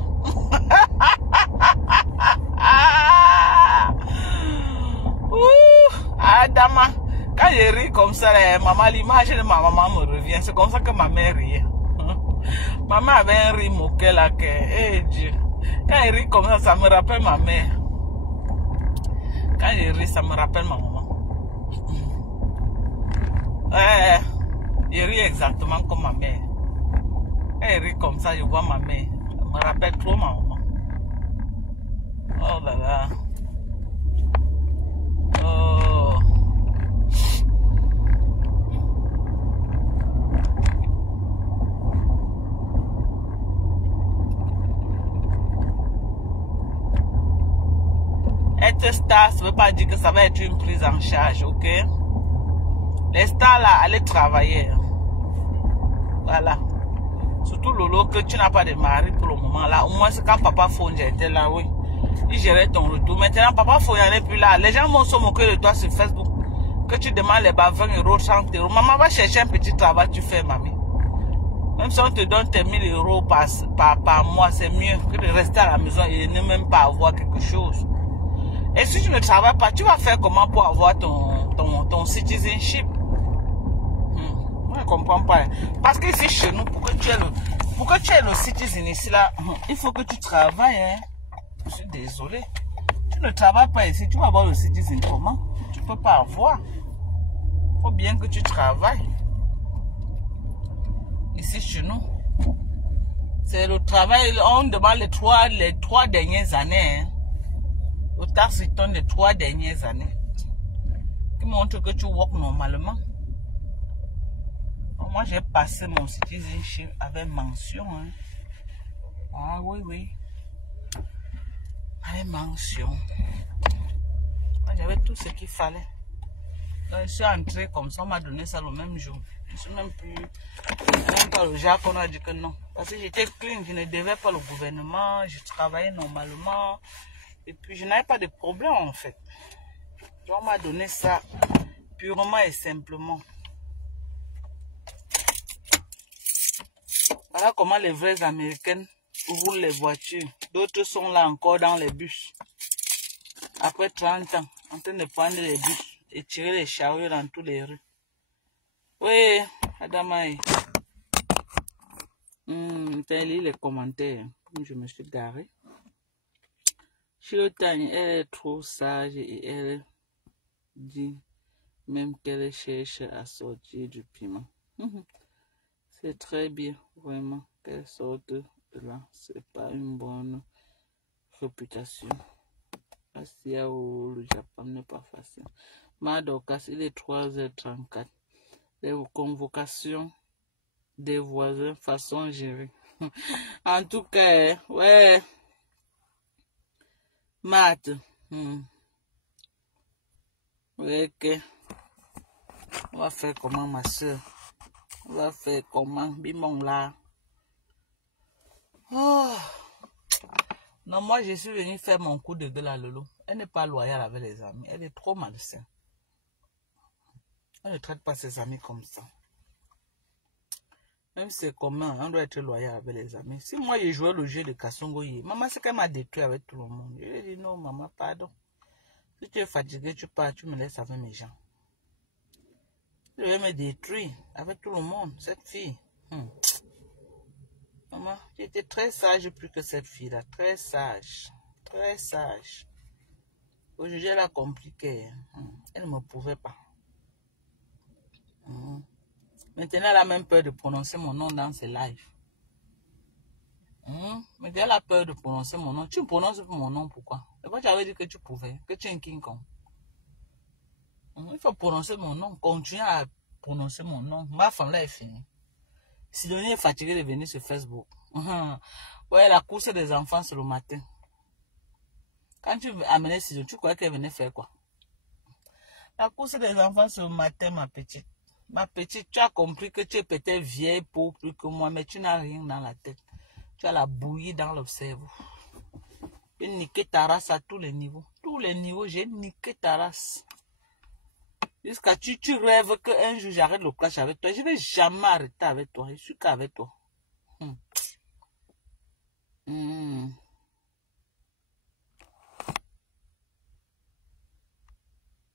Adama, quand je ris comme ça, maman, l'image de ma maman me revient. C'est comme ça que ma mère riait. Maman avait un rire moqué là que, eh Dieu. Quand il rit comme ça, ça me rappelle ma mère. Quand il rit, ça me rappelle ma maman. Il rit exactement comme ma mère. Quand il rit comme ça, je vois ma mère. Ça me rappelle trop ma maman. Oh là là. Oh. Être star, ça ne veut pas dire que ça va être une prise en charge, ok? Les stars là, allez travailler. Voilà. Surtout Lolo, que tu n'as pas de mari pour le moment là. Au moins, c'est quand Papa Fonja était là, oui. Il gérait ton retour. Maintenant, Papa Fonja n'est plus là. Les gens vont se moquer de toi sur Facebook. Que tu demandes les bas 20 euros, 30 euros. Maman va chercher un petit travail, tu fais, mamie. Même si on te donne tes 1000 euros par mois, c'est mieux que de rester à la maison et ne même pas avoir quelque chose. Et si tu ne travailles pas, tu vas faire comment pour avoir ton citizenship? Je ne comprends pas. Parce que ici chez nous, pour que tu aies le citizen ici là, il faut que tu travailles. Hein. Je suis désolé. Tu ne travailles pas ici, tu vas avoir le citizen comment? Tu ne peux pas avoir. Il faut bien que tu travailles. Ici chez nous. C'est le travail, on demande les trois dernières années. Hein. Le taxe return des 3 dernières années. Qui montre que tu work normalement. Moi, j'ai passé mon citizenship avec mention. Hein. Ah oui, oui. Avec mention. J'avais tout ce qu'il fallait. Donc, je suis entré comme ça, on m'a donné ça le même jour. Je ne suis même plus. Même pas le genre qu'on a dit que non. Parce que j'étais clean, je ne devais pas le gouvernement, je travaillais normalement. Et puis, je n'avais pas de problème en fait. Donc, on m'a donné ça purement et simplement. Voilà comment les vraies Américaines roulent les voitures. D'autres sont là encore dans les bus. Après 30 ans, en train de prendre les bus et tirer les chariots dans toutes les rues. Oui, Adamaï. T'as lu les commentaires. Je me suis garée. Chilotane, elle est trop sage et elle dit même qu'elle cherche à sortir du piment. C'est très bien, vraiment, qu'elle sorte de là. C'est pas une bonne réputation. Asia au Japon n'est pas facile. Madokas, il est 3h34. Les convocations des voisins, façon gérée. En tout cas, ouais. Matt. Ouais, ok. On va faire comment, ma soeur? On va faire comment? Bimon là. Oh. Non, moi, je suis venue faire mon coup de gueule à Lolo. Elle n'est pas loyale avec les amis. Elle est trop malsaine. Elle ne traite pas ses amis comme ça. Même si c'est commun, on doit être loyal avec les amis. Si moi, je jouais le jeu de Kasongo, maman, c'est qu'elle m'a détruit avec tout le monde. Je lui ai dit, non, maman, pardon. Si tu es fatigué, tu pars, tu me laisses avec mes gens. Je vais me détruire avec tout le monde, cette fille. Maman, tu étais très sage plus que cette fille-là. Très sage. Très sage. Aujourd'hui, elle a compliqué. Elle ne me pouvait pas. Maintenant, elle a même peur de prononcer mon nom dans ses lives. Mais elle a peur de prononcer mon nom. Tu me prononces mon nom, pourquoi? Pourquoi tu avais dit que tu pouvais, que tu es un King Kong? Il faut prononcer mon nom. Continue à prononcer mon nom. Ma femme là est finie. Sidonie est fatiguée de venir sur Facebook. Ouais, la course des enfants, c'est le matin. Quand tu amenais Sidonie, tu croyais qu'elle venait faire quoi? La course des enfants, c'est le matin, ma petite. Ma petite, tu as compris que tu es peut-être vieille pour plus que moi, mais tu n'as rien dans la tête. Tu as la bouillie dans le cerveau. J'ai niqué ta race à tous les niveaux. Tous les niveaux, j'ai niqué ta race. Jusqu'à tu rêves qu'un jour j'arrête le clash avec toi. Je ne vais jamais arrêter avec toi. Je suis qu'avec toi.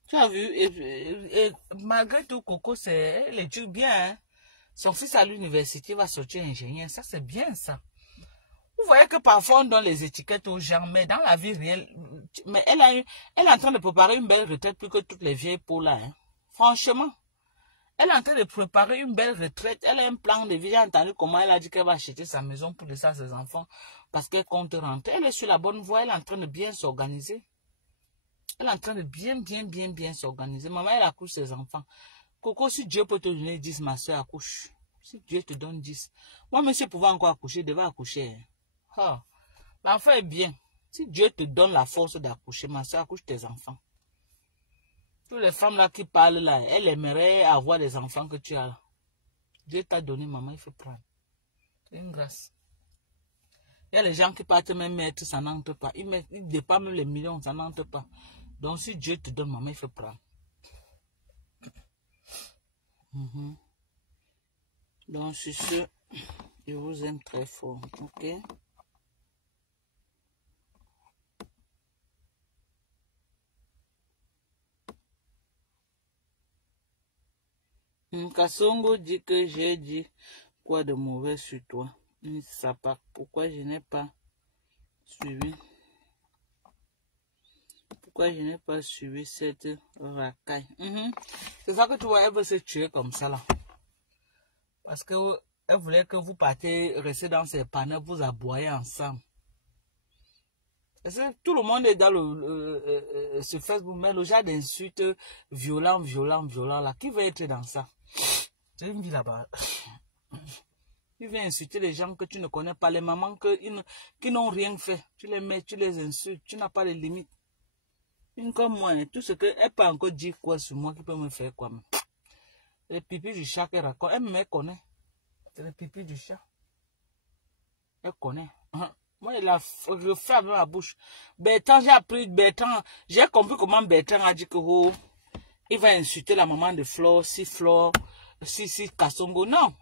Tu as vu, et malgré tout, Coco, elle étudie bien. Hein? Son fils à l'université va sortir ingénieur. Ça, c'est bien ça. Vous voyez que parfois on donne les étiquettes aux gens, mais dans la vie réelle, mais elle est en train de préparer une belle retraite plus que toutes les vieilles pour là. Hein. Franchement, elle est en train de préparer une belle retraite. Elle a un plan de vie. J'ai entendu comment elle a dit qu'elle va acheter sa maison pour laisser à ses enfants parce qu'elle compte rentrer. Elle est sur la bonne voie. Elle est en train de bien s'organiser. Elle est en train de bien s'organiser. Maman, elle accouche ses enfants. Coco, si Dieu peut te donner 10, ma soeur accouche. Si Dieu te donne 10. Moi, monsieur, pouvait encore accoucher, je devais accoucher. Oh, l'enfant est bien. Si Dieu te donne la force d'accoucher, ma soeur, accouche tes enfants. Toutes les femmes là qui parlent là, elles aimeraient avoir les enfants que tu as là. Dieu t'a donné, maman, il faut prendre. C'est une grâce. Il y a les gens qui partent même mettre, ça n'entre pas. Ils dépensent même les millions, ça n'entre pas. Donc si Dieu te donne, maman, il faut prendre. Donc sur ce, je vous aime très fort, ok? Kasongo dit que j'ai dit quoi de mauvais sur toi. Ça part. Pourquoi je n'ai pas suivi? Pourquoi je n'ai pas suivi cette racaille? C'est ça que tu vois, elle veut se tuer comme ça là. Parce que elle voulait que vous partez rester dans ses panneaux, vous aboyer ensemble. Tout le monde est dans ce Facebook, mais le genre d'insultes violent là. Qui veut être dans ça? C'est une vie là-bas. Tu viens insulter les gens que tu ne connais pas, les mamans qui n'ont rien fait. Tu les mets, tu les insultes, tu n'as pas de limites. Une comme moi, tout ce qu'elle peut encore dire quoi sur moi qui peut me faire quoi. Les pipis du chat qu'elle raconte, elle me connaît. C'est les pipis du chat. Elle connaît. Moi, elle a refait avec ma bouche. Bertrand, j'ai appris Bertrand. J'ai compris comment Bertrand a dit que il va insulter la maman de Flore, si Kasongo. Non.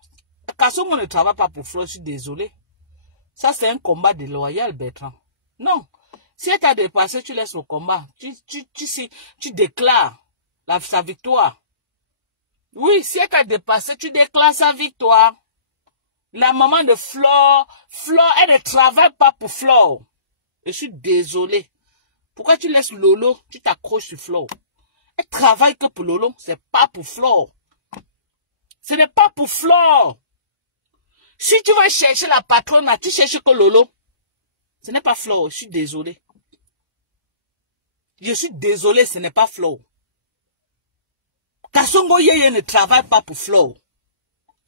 Kasongo ne travaille pas pour Flore, je suis désolé. Ça, c'est un combat déloyal, Bertrand. Non. Si elle t'a dépassé, tu laisses le combat. Tu déclares sa victoire. Oui, si elle t'a dépassé, tu déclares sa victoire. La maman de Flore, elle ne travaille pas pour Flore. Je suis désolée. Pourquoi tu laisses Lolo, tu t'accroches sur Flore? Elle travaille que pour Lolo, c'est pas pour Flore. Ce n'est pas pour Flore. Si tu veux chercher la patronne, tu cherches que Lolo. Ce n'est pas Flore, je suis désolée. Je suis désolée, ce n'est pas Flore. Kasongo Yeye ne travaille pas pour Flore.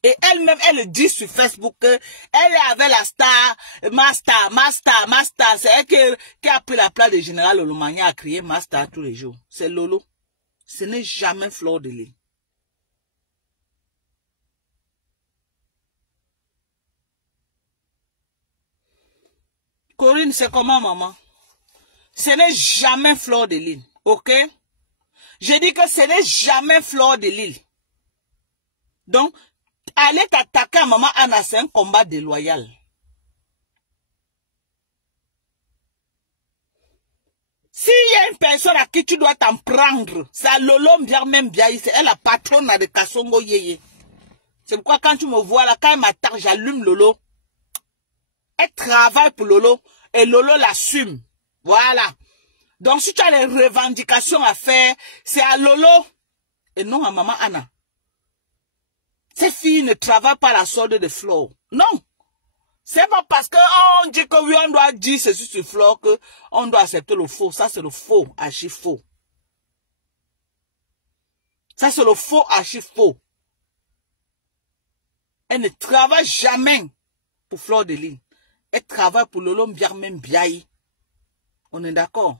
Et elle-même, elle dit sur Facebook qu'elle avait la star, Master. C'est elle qui a pris la place de Général Olomania à crier Master tous les jours. C'est Lolo. Ce n'est jamais Flore de Lille. Corinne, c'est comment, maman? Ce n'est jamais Flore de Lille. Ok? Je dis que ce n'est jamais Flore de Lille. Donc, aller t'attaquer à maman Anna, c'est un combat déloyal. S'il y a une personne à qui tu dois t'en prendre, c'est à Lolo même Biaï, c'est elle la patronne de Kasongo Yeye. C'est pourquoi quand tu me vois là, quand elle m'attaque, j'allume Lolo. Elle travaille pour Lolo et Lolo l'assume. Voilà. Donc si tu as les revendications à faire, c'est à Lolo et non à maman Anna. Ces filles ne travaillent pas à la solde de Flore. Non. C'est pas parce qu'on dit que oui, on doit dire ceci sur Flore qu'on doit accepter le faux. Ça, c'est le faux, archi faux. Ça, c'est le faux, archi faux. Elle ne travaille jamais pour Flore de Lille. Elle travaille pour Lolo même Biaï. On est d'accord?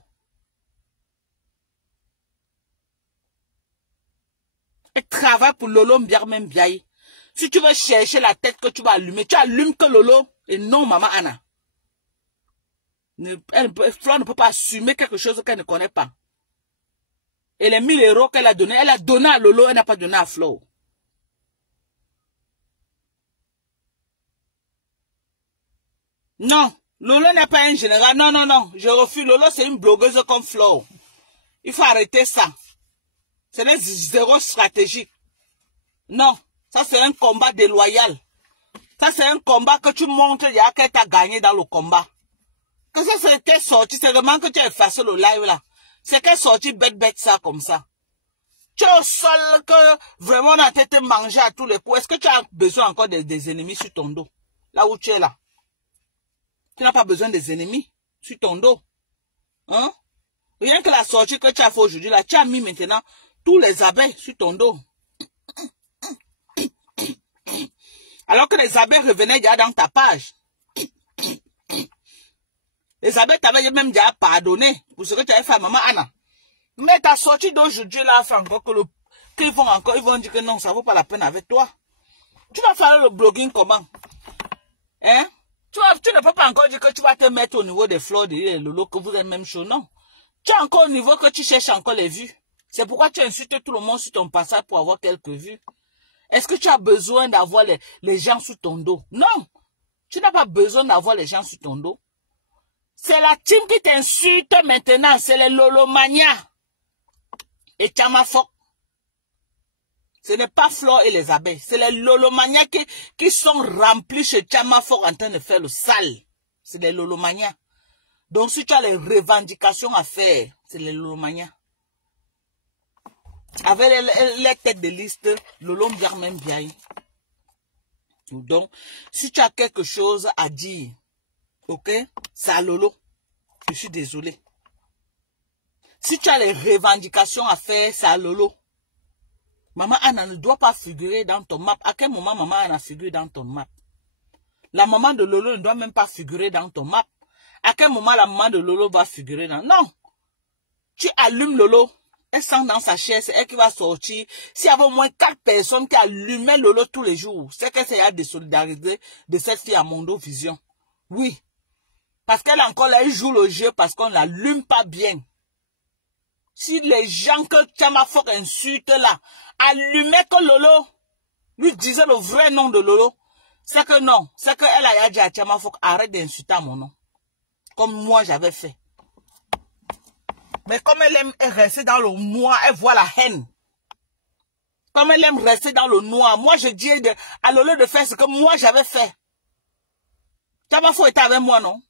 Elle travaille pour Lolo même Biaï. Si tu veux chercher la tête que tu vas allumer, tu allumes que Lolo et non maman Anna. Flore ne peut pas assumer quelque chose qu'elle ne connaît pas. Et les 1000 euros qu'elle a donné à Lolo, elle n'a pas donné à Flore. Non, Lolo n'est pas un général. Non, je refuse. Lolo, c'est une blogueuse comme Flore. Il faut arrêter ça. C'est un zéro stratégique. Non, ça c'est un combat déloyal. Ça c'est un combat que tu montres, il y a qu'elle t'a gagné dans le combat. Que ça c'était sorti, c'est vraiment que tu as effacé le live là. C'est qu'elle est sortie bête ça comme ça. Tu es au sol que vraiment on a été mangé à tous les coups. Est-ce que tu as besoin encore des ennemis sur ton dos? Là où tu es là. Tu n'as pas besoin des ennemis sur ton dos. Hein? Rien que la sortie que tu as fait aujourd'hui là, tu as mis maintenant tous les abeilles sur ton dos. Alors que les abeilles revenaient déjà dans ta page. Les abeilles t'avaient même déjà pardonné pour ce que tu avais fait à maman Anna. Mais ta sortie d'aujourd'hui là fait encore que qu'ils vont dire que non, ça vaut pas la peine avec toi. Tu vas faire le blogging comment? Hein? Tu ne peux pas encore dire que tu vas te mettre au niveau des Flore de Lille et Lolo, que vous êtes même chaud, non. Tu es encore au niveau que tu cherches encore les vues. C'est pourquoi tu insultes tout le monde sur ton passage pour avoir quelques vues. Est-ce que tu as besoin d'avoir les gens sous ton dos? Non. Tu n'as pas besoin d'avoir les gens sous ton dos. C'est la team qui t'insulte maintenant. C'est les Lolomania. Et Chamafok. Ce n'est pas Flore et les abeilles. C'est les Lolomania qui sont remplis chez Chamafok en train de faire le sale. C'est les Lolomania. Donc si tu as les revendications à faire, c'est les Lolomania. Avec les têtes de liste, Lolo même bien. Donc, si tu as quelque chose à dire, ok, c'est à Lolo. Je suis désolé. Si tu as les revendications à faire, c'est à Lolo. Maman Anna ne doit pas figurer dans ton map. À quel moment maman Anna figure dans ton map? La maman de Lolo ne doit même pas figurer dans ton map. À quel moment la maman de Lolo va figurer dans... Non. Tu allumes Lolo. Elle sent dans sa chair, c'est elle qui va sortir. S'il y avait au moins 4 personnes qui allumaient Lolo tous les jours, c'est qu'elle s'est désolidarisée de cette fille à Mondo Vision. Oui. Parce qu'elle encore là, elle joue le jeu parce qu'on ne l'allume pas bien. Si les gens que Chamafok insulte là, allumaient que Lolo, lui disait le vrai nom de Lolo, c'est que non. C'est qu'elle a dit à Chamafok, arrête d'insulter mon nom. Comme moi j'avais fait. Mais comme elle est restée dans le moi, elle voit la haine. Comme elle aime rester dans le noir. Moi, je dis à Lolo de faire ce que moi j'avais fait. Tu n'as pas été avec moi, non?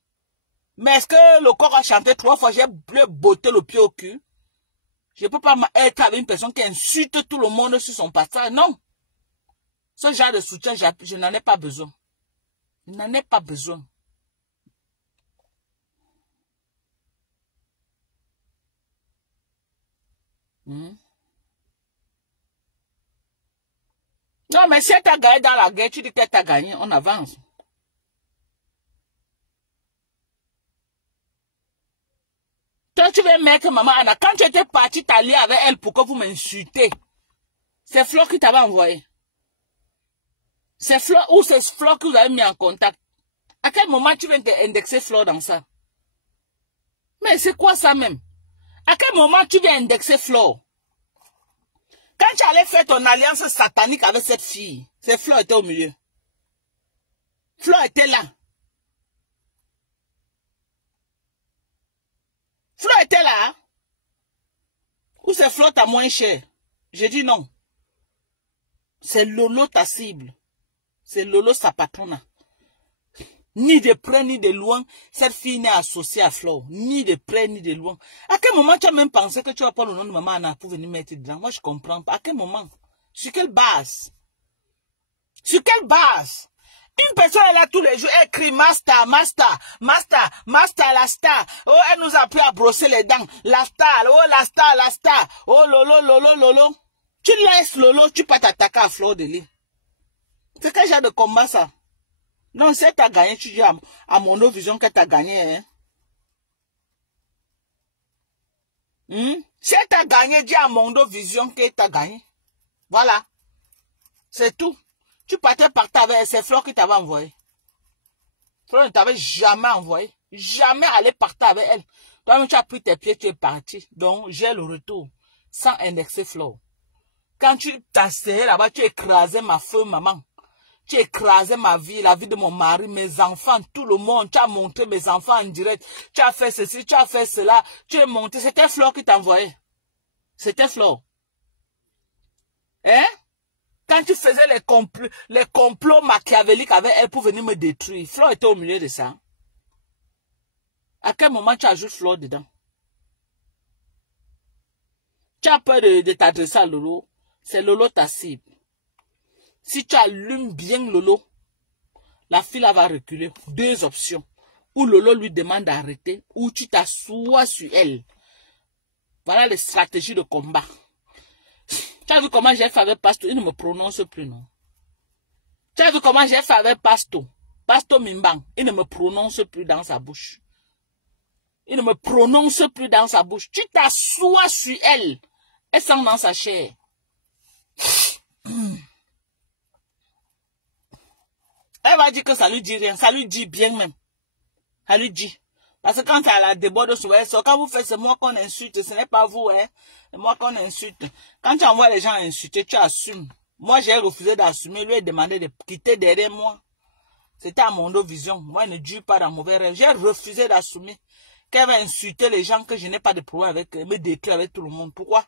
Mais est-ce que le corps a chanté 3 fois? J'ai botté le pied au cul. Je ne peux pas être avec une personne qui insulte tout le monde sur son passage. Non. Ce genre de soutien, je n'en ai pas besoin. Je n'en ai pas besoin. Non, mais si elle t'a gagné dans la guerre, tu dis qu'elle t'a gagné, on avance. Toi, tu veux mettre maman Anna. Quand tu étais parti t'allier avec elle pour que vous m'insultez, c'est Flo qui t'avait envoyé. C'est Flo ou c'est Flo que vous avez mis en contact. À quel moment tu viens d'indexer Flo dans ça? Mais c'est quoi ça même? À quel moment tu viens indexer Flo? Quand tu allais faire ton alliance satanique avec cette fille, c'est Flo était au milieu. Flo était là. Flo était là. Ou c'est Flo ta moins cher? J'ai dit non. C'est Lolo ta cible. C'est Lolo sa patronne. Ni de près ni de loin, cette fille n'est associée à Flo. Ni de près ni de loin. À quel moment tu as même pensé que tu vas prendre le nom de maman Anna pour venir mettre dedans? Moi je comprends pas. À quel moment? Sur quelle base? Sur quelle base? Une personne est là tous les jours, elle crie Master, Master, Master, Master, la star. Oh, elle nous a appris à brosser les dents. La star, oh, la star, la star. Oh, Lolo, Lolo, Lolo. Tu laisses Lolo, tu peux t'attaquer à Fleur de Lys. C'est quel genre de combat ça? Non, si tu as gagné, tu dis à Mondo Vision que tu as gagné. Hein? Si tu as gagné, dis à Mondo Vision que tu as gagné. Voilà. C'est tout. Tu partais avec elle, c'est Fleur qui t'avait envoyé. Fleur ne t'avait jamais envoyé. Jamais aller partir avec elle. Toi-même, tu as pris tes pieds, tu es parti. Donc, j'ai le retour. Sans indexer Fleur. Quand tu t'asseyais là-bas, tu écrasais ma feu, maman. Tu écrasais ma vie, la vie de mon mari, mes enfants, tout le monde. Tu as montré mes enfants en direct. Tu as fait ceci, tu as fait cela. Tu es monté. C'était Fleur qui t'envoyait. C'était Fleur. Hein? Quand tu faisais les complots machiavéliques avec elle pour venir me détruire, Fleur était au milieu de ça. À quel moment tu ajoutes Fleur dedans? Tu as peur de t'adresser à Lolo. C'est Lolo ta cible. Si tu allumes bien Lolo, la fille va reculer. 2 options. Ou Lolo lui demande d'arrêter, ou tu t'assois sur elle. Voilà les stratégies de combat. Tu as vu comment j'ai fait avec Pasto? Il ne me prononce plus, non. Tu as vu comment j'ai fait avec Pasto? Pasto Mimbang, il ne me prononce plus dans sa bouche. Il ne me prononce plus dans sa bouche. Tu t'assois sur elle. Elle sent dans sa chair. Elle va dire que ça lui dit rien. Ça lui dit bien même. Ça lui dit. Parce que quand elle la déborde sur elle, quand vous faites, c'est moi qu'on insulte. Ce n'est pas vous, hein. C'est moi qu'on insulte. Quand tu envoies les gens insulter, tu assumes. Moi, j'ai refusé d'assumer. Lui a demandé de quitter derrière moi. C'était à Mondo Vision. Moi, ne dure pas dans mauvais rêve. J'ai refusé d'assumer qu'elle va insulter les gens que je n'ai pas de problème avec, me décrire avec tout le monde. Pourquoi?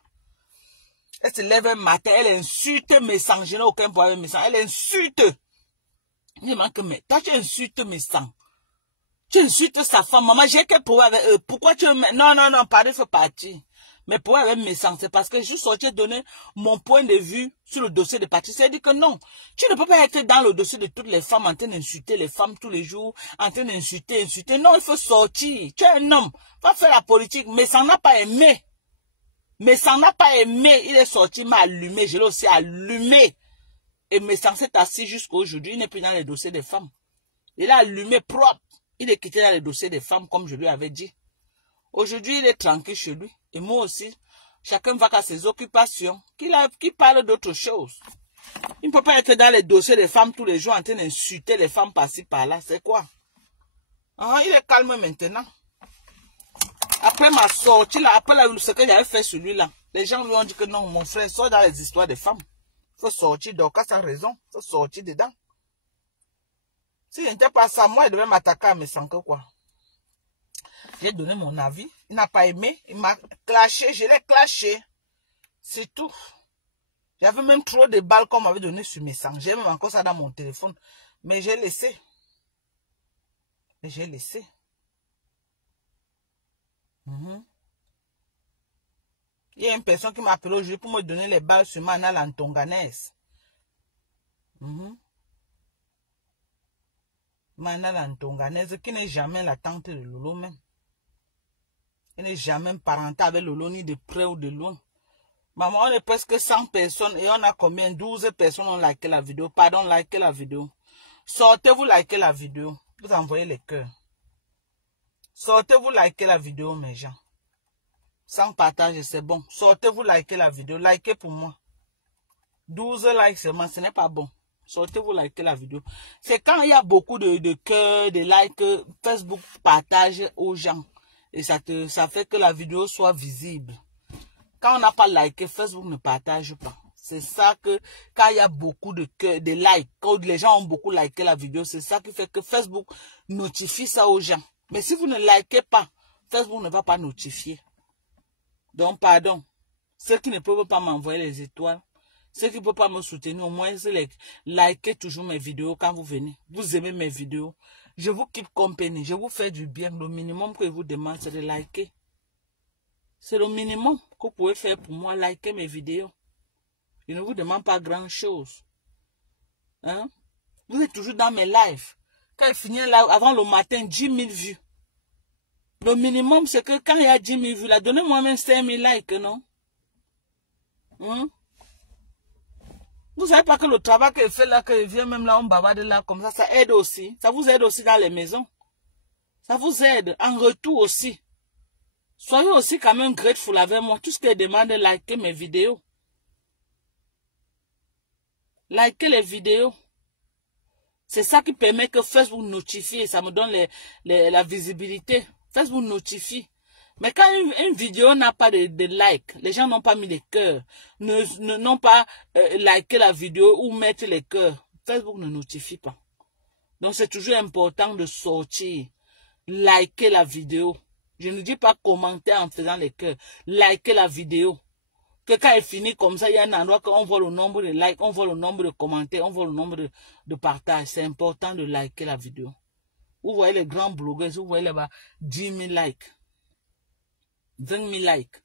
Elle se lève un matin, elle insulte mes sangs. Je n'ai aucun problème avec mes sangs. Elle insulte. Je me dis, mais toi, tu insultes mes sangs. Tu insultes sa femme. Maman, j'ai quel problème avec eux? Pourquoi tu me... Non, pardon, il faut partir. Mais pourquoi avec mes sangs? C'est parce que je suis sorti donner mon point de vue sur le dossier de Patrice. C'est-à-dire que non, tu ne peux pas être dans le dossier de toutes les femmes en train d'insulter les femmes tous les jours, en train d'insulter. Non, il faut sortir. Tu es un homme. Va faire la politique. Mais ça n'a pas aimé. Il est sorti, m'a allumé. Je l'ai aussi allumé. Et Messan s'est assis jusqu'à aujourd'hui. Il n'est plus dans les dossiers des femmes. Il a allumé propre. Il est quitté dans les dossiers des femmes, comme je lui avais dit. Aujourd'hui, il est tranquille chez lui. Et moi aussi. Chacun va à ses occupations. Qui parle d'autre chose. Il ne peut pas être dans les dossiers des femmes tous les jours en train d'insulter les femmes par-ci, par-là. C'est quoi? Ah, il est calme maintenant. Après ma sortie, là, après ce que j'avais fait sur lui, là, les gens lui ont dit que non, mon frère, sort dans les histoires des femmes. Il faut sortir, donc, à sa raison. Il faut sortir dedans. Si il n'était pas ça, moi, il devait m'attaquer à mes sangs, quoi. J'ai donné mon avis. Il n'a pas aimé. Il m'a clashé. Je l'ai clashé. C'est tout. J'avais même trop de balles qu'on m'avait donné sur Messenger. J'ai même encore ça dans mon téléphone. Mais j'ai laissé. Mais j'ai laissé. Il y a une personne qui m'a appelé aujourd'hui pour me donner les balles sur Mana Lantonganaise. Mana Lantonganaise qui n'est jamais la tante de Lolo même. Elle n'est jamais parenté avec Lolo ni de près ou de loin. Maman, on est presque 100 personnes et on a combien? 12 personnes ont liké la vidéo. Pardon, liké la vidéo. Sortez, vous likez la vidéo. Vous envoyez les cœurs. Sortez, vous likez la vidéo, mes gens. Sans partage, c'est bon. Sortez, vous likez la vidéo. Likez pour moi. 12 likes seulement, ce n'est pas bon. Sortez, vous likez la vidéo. C'est quand il y a beaucoup de cœurs, de likes, Facebook partage aux gens. Et ça fait que la vidéo soit visible. Quand on n'a pas liké, Facebook ne partage pas. C'est ça que, quand il y a beaucoup de likes, quand les gens ont beaucoup liké la vidéo, c'est ça qui fait que Facebook notifie ça aux gens. Mais si vous ne likez pas, Facebook ne va pas notifier. Donc, pardon. Ceux qui ne peuvent pas m'envoyer les étoiles, ceux qui ne peuvent pas me soutenir, au moins, likez toujours mes vidéos quand vous venez. Vous aimez mes vidéos. Je vous keep company. Je vous fais du bien. Le minimum que je vous demande, c'est de liker. C'est le minimum que vous pouvez faire pour moi, liker mes vidéos. Je ne vous demande pas grand-chose. Hein? Vous êtes toujours dans mes lives. Quand il finit là, avant le matin, 10 000 vues. Le minimum, c'est que quand il y a 10 000 vues, là, donnez-moi même 5 000 likes, non? Hein? Vous savez pas que le travail que je fais là, que je viens même là, on bavarde là, comme ça aide aussi. Ça vous aide aussi dans les maisons. Ça vous aide en retour aussi. Soyez aussi quand même grateful avec moi. Tout ce que je demande, likez mes vidéos. Likez les vidéos. C'est ça qui permet que Facebook notifie et ça me donne la visibilité. Facebook notifie. Mais quand une vidéo n'a pas de like, les gens n'ont pas mis les cœurs, n'ont pas liké la vidéo ou mettre les cœurs, Facebook ne notifie pas. Donc c'est toujours important de sortir, liker la vidéo. Je ne dis pas commenter en faisant les cœurs, liker la vidéo. Que quand elle finit comme ça, il y a un endroit qu'on voit le nombre de likes, on voit le nombre de commentaires, on voit le nombre de partages. C'est important de liker la vidéo. Vous voyez les grands blogueurs, vous voyez là-bas 10 000 likes, 20 000 likes.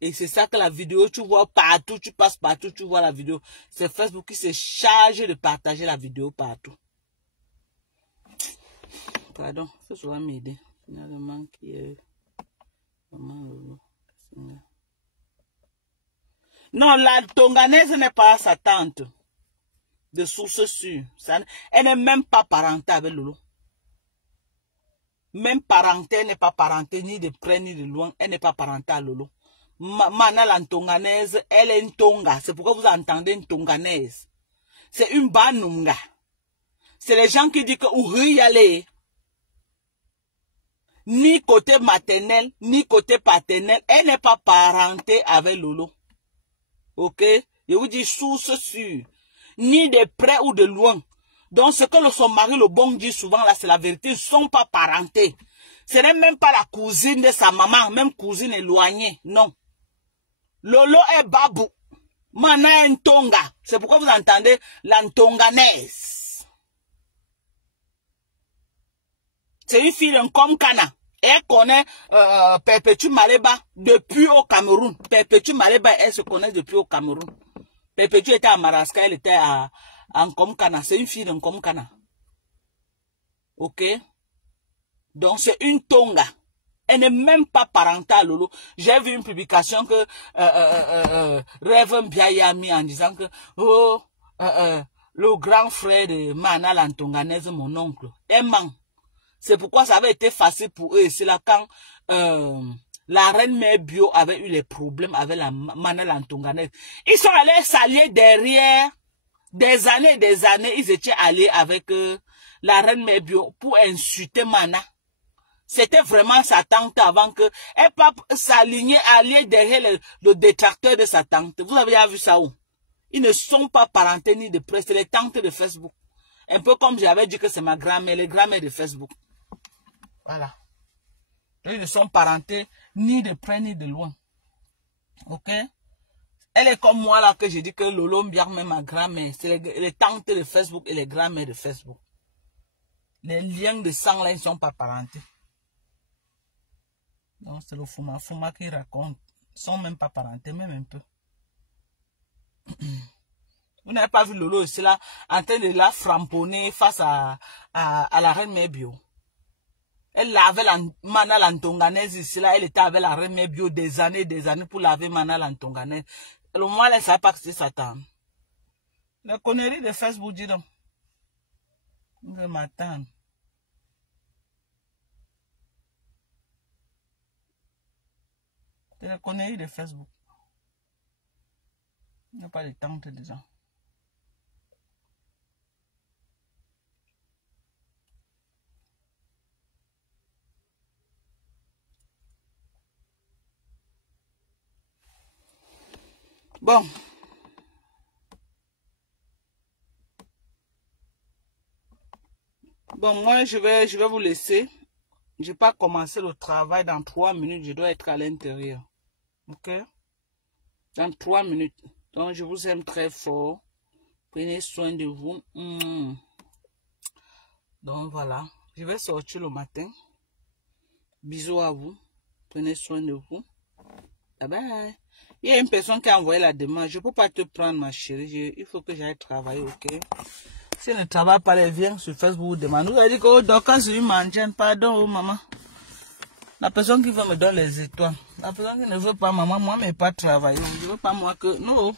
Et c'est ça que la vidéo, tu vois partout, tu passes partout, tu vois la vidéo. C'est Facebook qui se charge de partager la vidéo partout. Pardon, ça va m'aider. Finalement, qui est... Non, la Tonganaise n'est pas sa tante. De source sûre. Elle n'est même pas parentée avec Lolo. Même parentée, elle n'est pas parentée ni de près ni de loin. Elle n'est pas parentée à Lolo. Mana la Tonganaise, elle est une Tonga. C'est pourquoi vous entendez une Tonganaise. C'est une Banunga. C'est les gens qui disent que Ouri aller. Ni côté maternel, ni côté paternel. Elle n'est pas parentée avec Lolo. Ok? Je vous dis source sûre. Ni de près ou de loin. Donc ce que son mari le bon dit souvent là, c'est la vérité. Ils ne sont pas parentés. Ce n'est même pas la cousine de sa maman, même cousine éloignée. Non. Lolo est babou. Mana est Ntonga. C'est pourquoi vous entendez la Ntonganaise. C'est une fille d'un Komkana. Elle connaît Perpétue Maleba depuis au Cameroun. Perpétue Maleba, elle se connaît depuis au Cameroun. Perpétue était à Maraska, elle était en Komkana. C'est une fille d'un Komkana. Ok? Donc c'est une Tonga. Elle n'est même pas parentale, Lolo. J'ai vu une publication que Reverend Biaya a mis en disant que le grand frère de Mana la Ntonganaise, mon oncle, est ment. C'est pourquoi ça avait été facile pour eux. C'est là quand la reine mère bio avait eu les problèmes avec la Mana la Ntonganaise. Ils sont allés s'allier derrière des années, ils étaient allés avec la reine mère bio pour insulter Mana. C'était vraiment sa tante avant que elle pas s'aligner, allier derrière le détracteur de sa tante. Vous avez vu ça où? Ils ne sont pas parentés ni de près, c'est les tantes de Facebook. Un peu comme j'avais dit que c'est ma grand-mère, les grand-mères de Facebook. Voilà. Ils ne sont parentés ni de près ni de loin. Ok? Elle est comme moi là que je dis que Lolo Mbiar même ma grand-mère. C'est les tantes de Facebook et les grand-mères de Facebook. Les liens de sang là, ils ne sont pas parentés. Donc c'est le Fuma Fuma qui raconte. Ils ne sont même pas parentés, même un peu. Vous n'avez pas vu Lolo aussi là, en train de la framponner face à la reine Mébio. Elle lavait la Mana Lantonganaise ici là, elle était avec la reine Mébio des années pour laver Mana Lantonganaise. Le moment elle ne savait pas que c'est Satan. La connerie de Facebook, dis donc. Je m'attends. C'est la connerie de Facebook. Il n'y a pas de temps de gens. Bon. Bon, moi, je vais vous laisser. Je n'ai pas commencé le travail dans 3 minutes. Je dois être à l'intérieur. Ok? Dans 3 minutes. Donc, je vous aime très fort. Prenez soin de vous. Donc, voilà. Je vais sortir le matin. Bisous à vous. Prenez soin de vous. Bye bye. Il y a une personne qui a envoyé la demande. Je ne peux pas te prendre, ma chérie. Il faut que j'aille travailler, ok? Si elle ne travaille pas, elle vient sur Facebook demande. Vous avez dit que oh, Dorcas, je mange. Pardon, oh, maman. La personne qui veut me donner les étoiles. La personne qui ne veut pas, maman, moi, mais pas travailler. Je ne veux pas, moi, que. Non.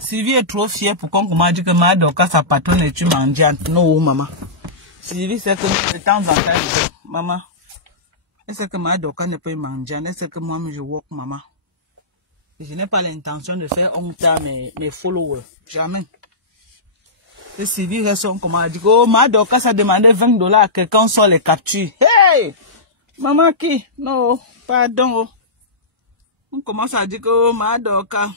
Sylvie est trop fière pour qu'on m'a dit que ma Dorcas, sa patronne, et tu manges. Non, maman. Sylvie, c'est que de temps en temps, maman. Elle sait que ma Dorcas ne peut manger. Elle sait que moi, je work, maman. Et je n'ai pas l'intention de faire honte à mes followers. Jamais. Et Sylvie reste comme elle dit, oh, ma Dorcas a demandé $20 à quelqu'un sur les captures. Hey! Maman qui? Non, pardon. On commence à dire que oh, ma Dorcas.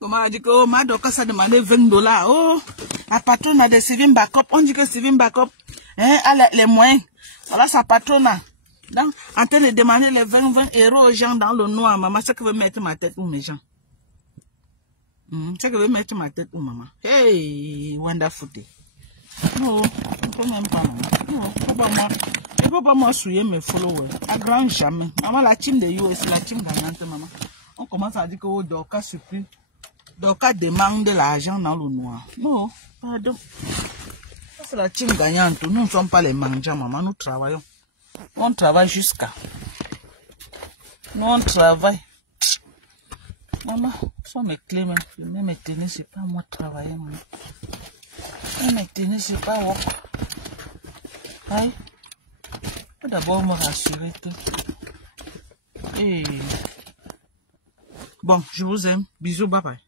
Comment on dit que oh, ma Dorcas a demandé $20. Oh, la patronne a de Sylvie Backup. On dit que Sylvie Backup a les moyens. Voilà sa patronne. Donc, en train de demander les 20 € aux gens dans le noir, maman, c'est que veut mettre ma tête où mes gens. C'est que veut mettre ma tête où maman. Hey, wonderful day. Non, je peux même pas, maman. Non, je ne peux pas moi souiller mes followers. À grand jamais. Maman, la team de US, la team gagnante, maman. On commence à dire que oh, Dorcas supplie. Dorcas demande de l'argent dans le noir. Non, pardon. C'est la team gagnante. Nous ne sommes pas les mangeants, maman. Nous travaillons. On travaille jusqu'à. Nous, on travaille. Maman, faut mes clés, même mes tennis, c'est pas moi travailler, maman. Mes tennis, c'est pas moi. Aïe. Faut d'abord me rassurer que. Et... Bon, je vous aime. Bisous, bye bye.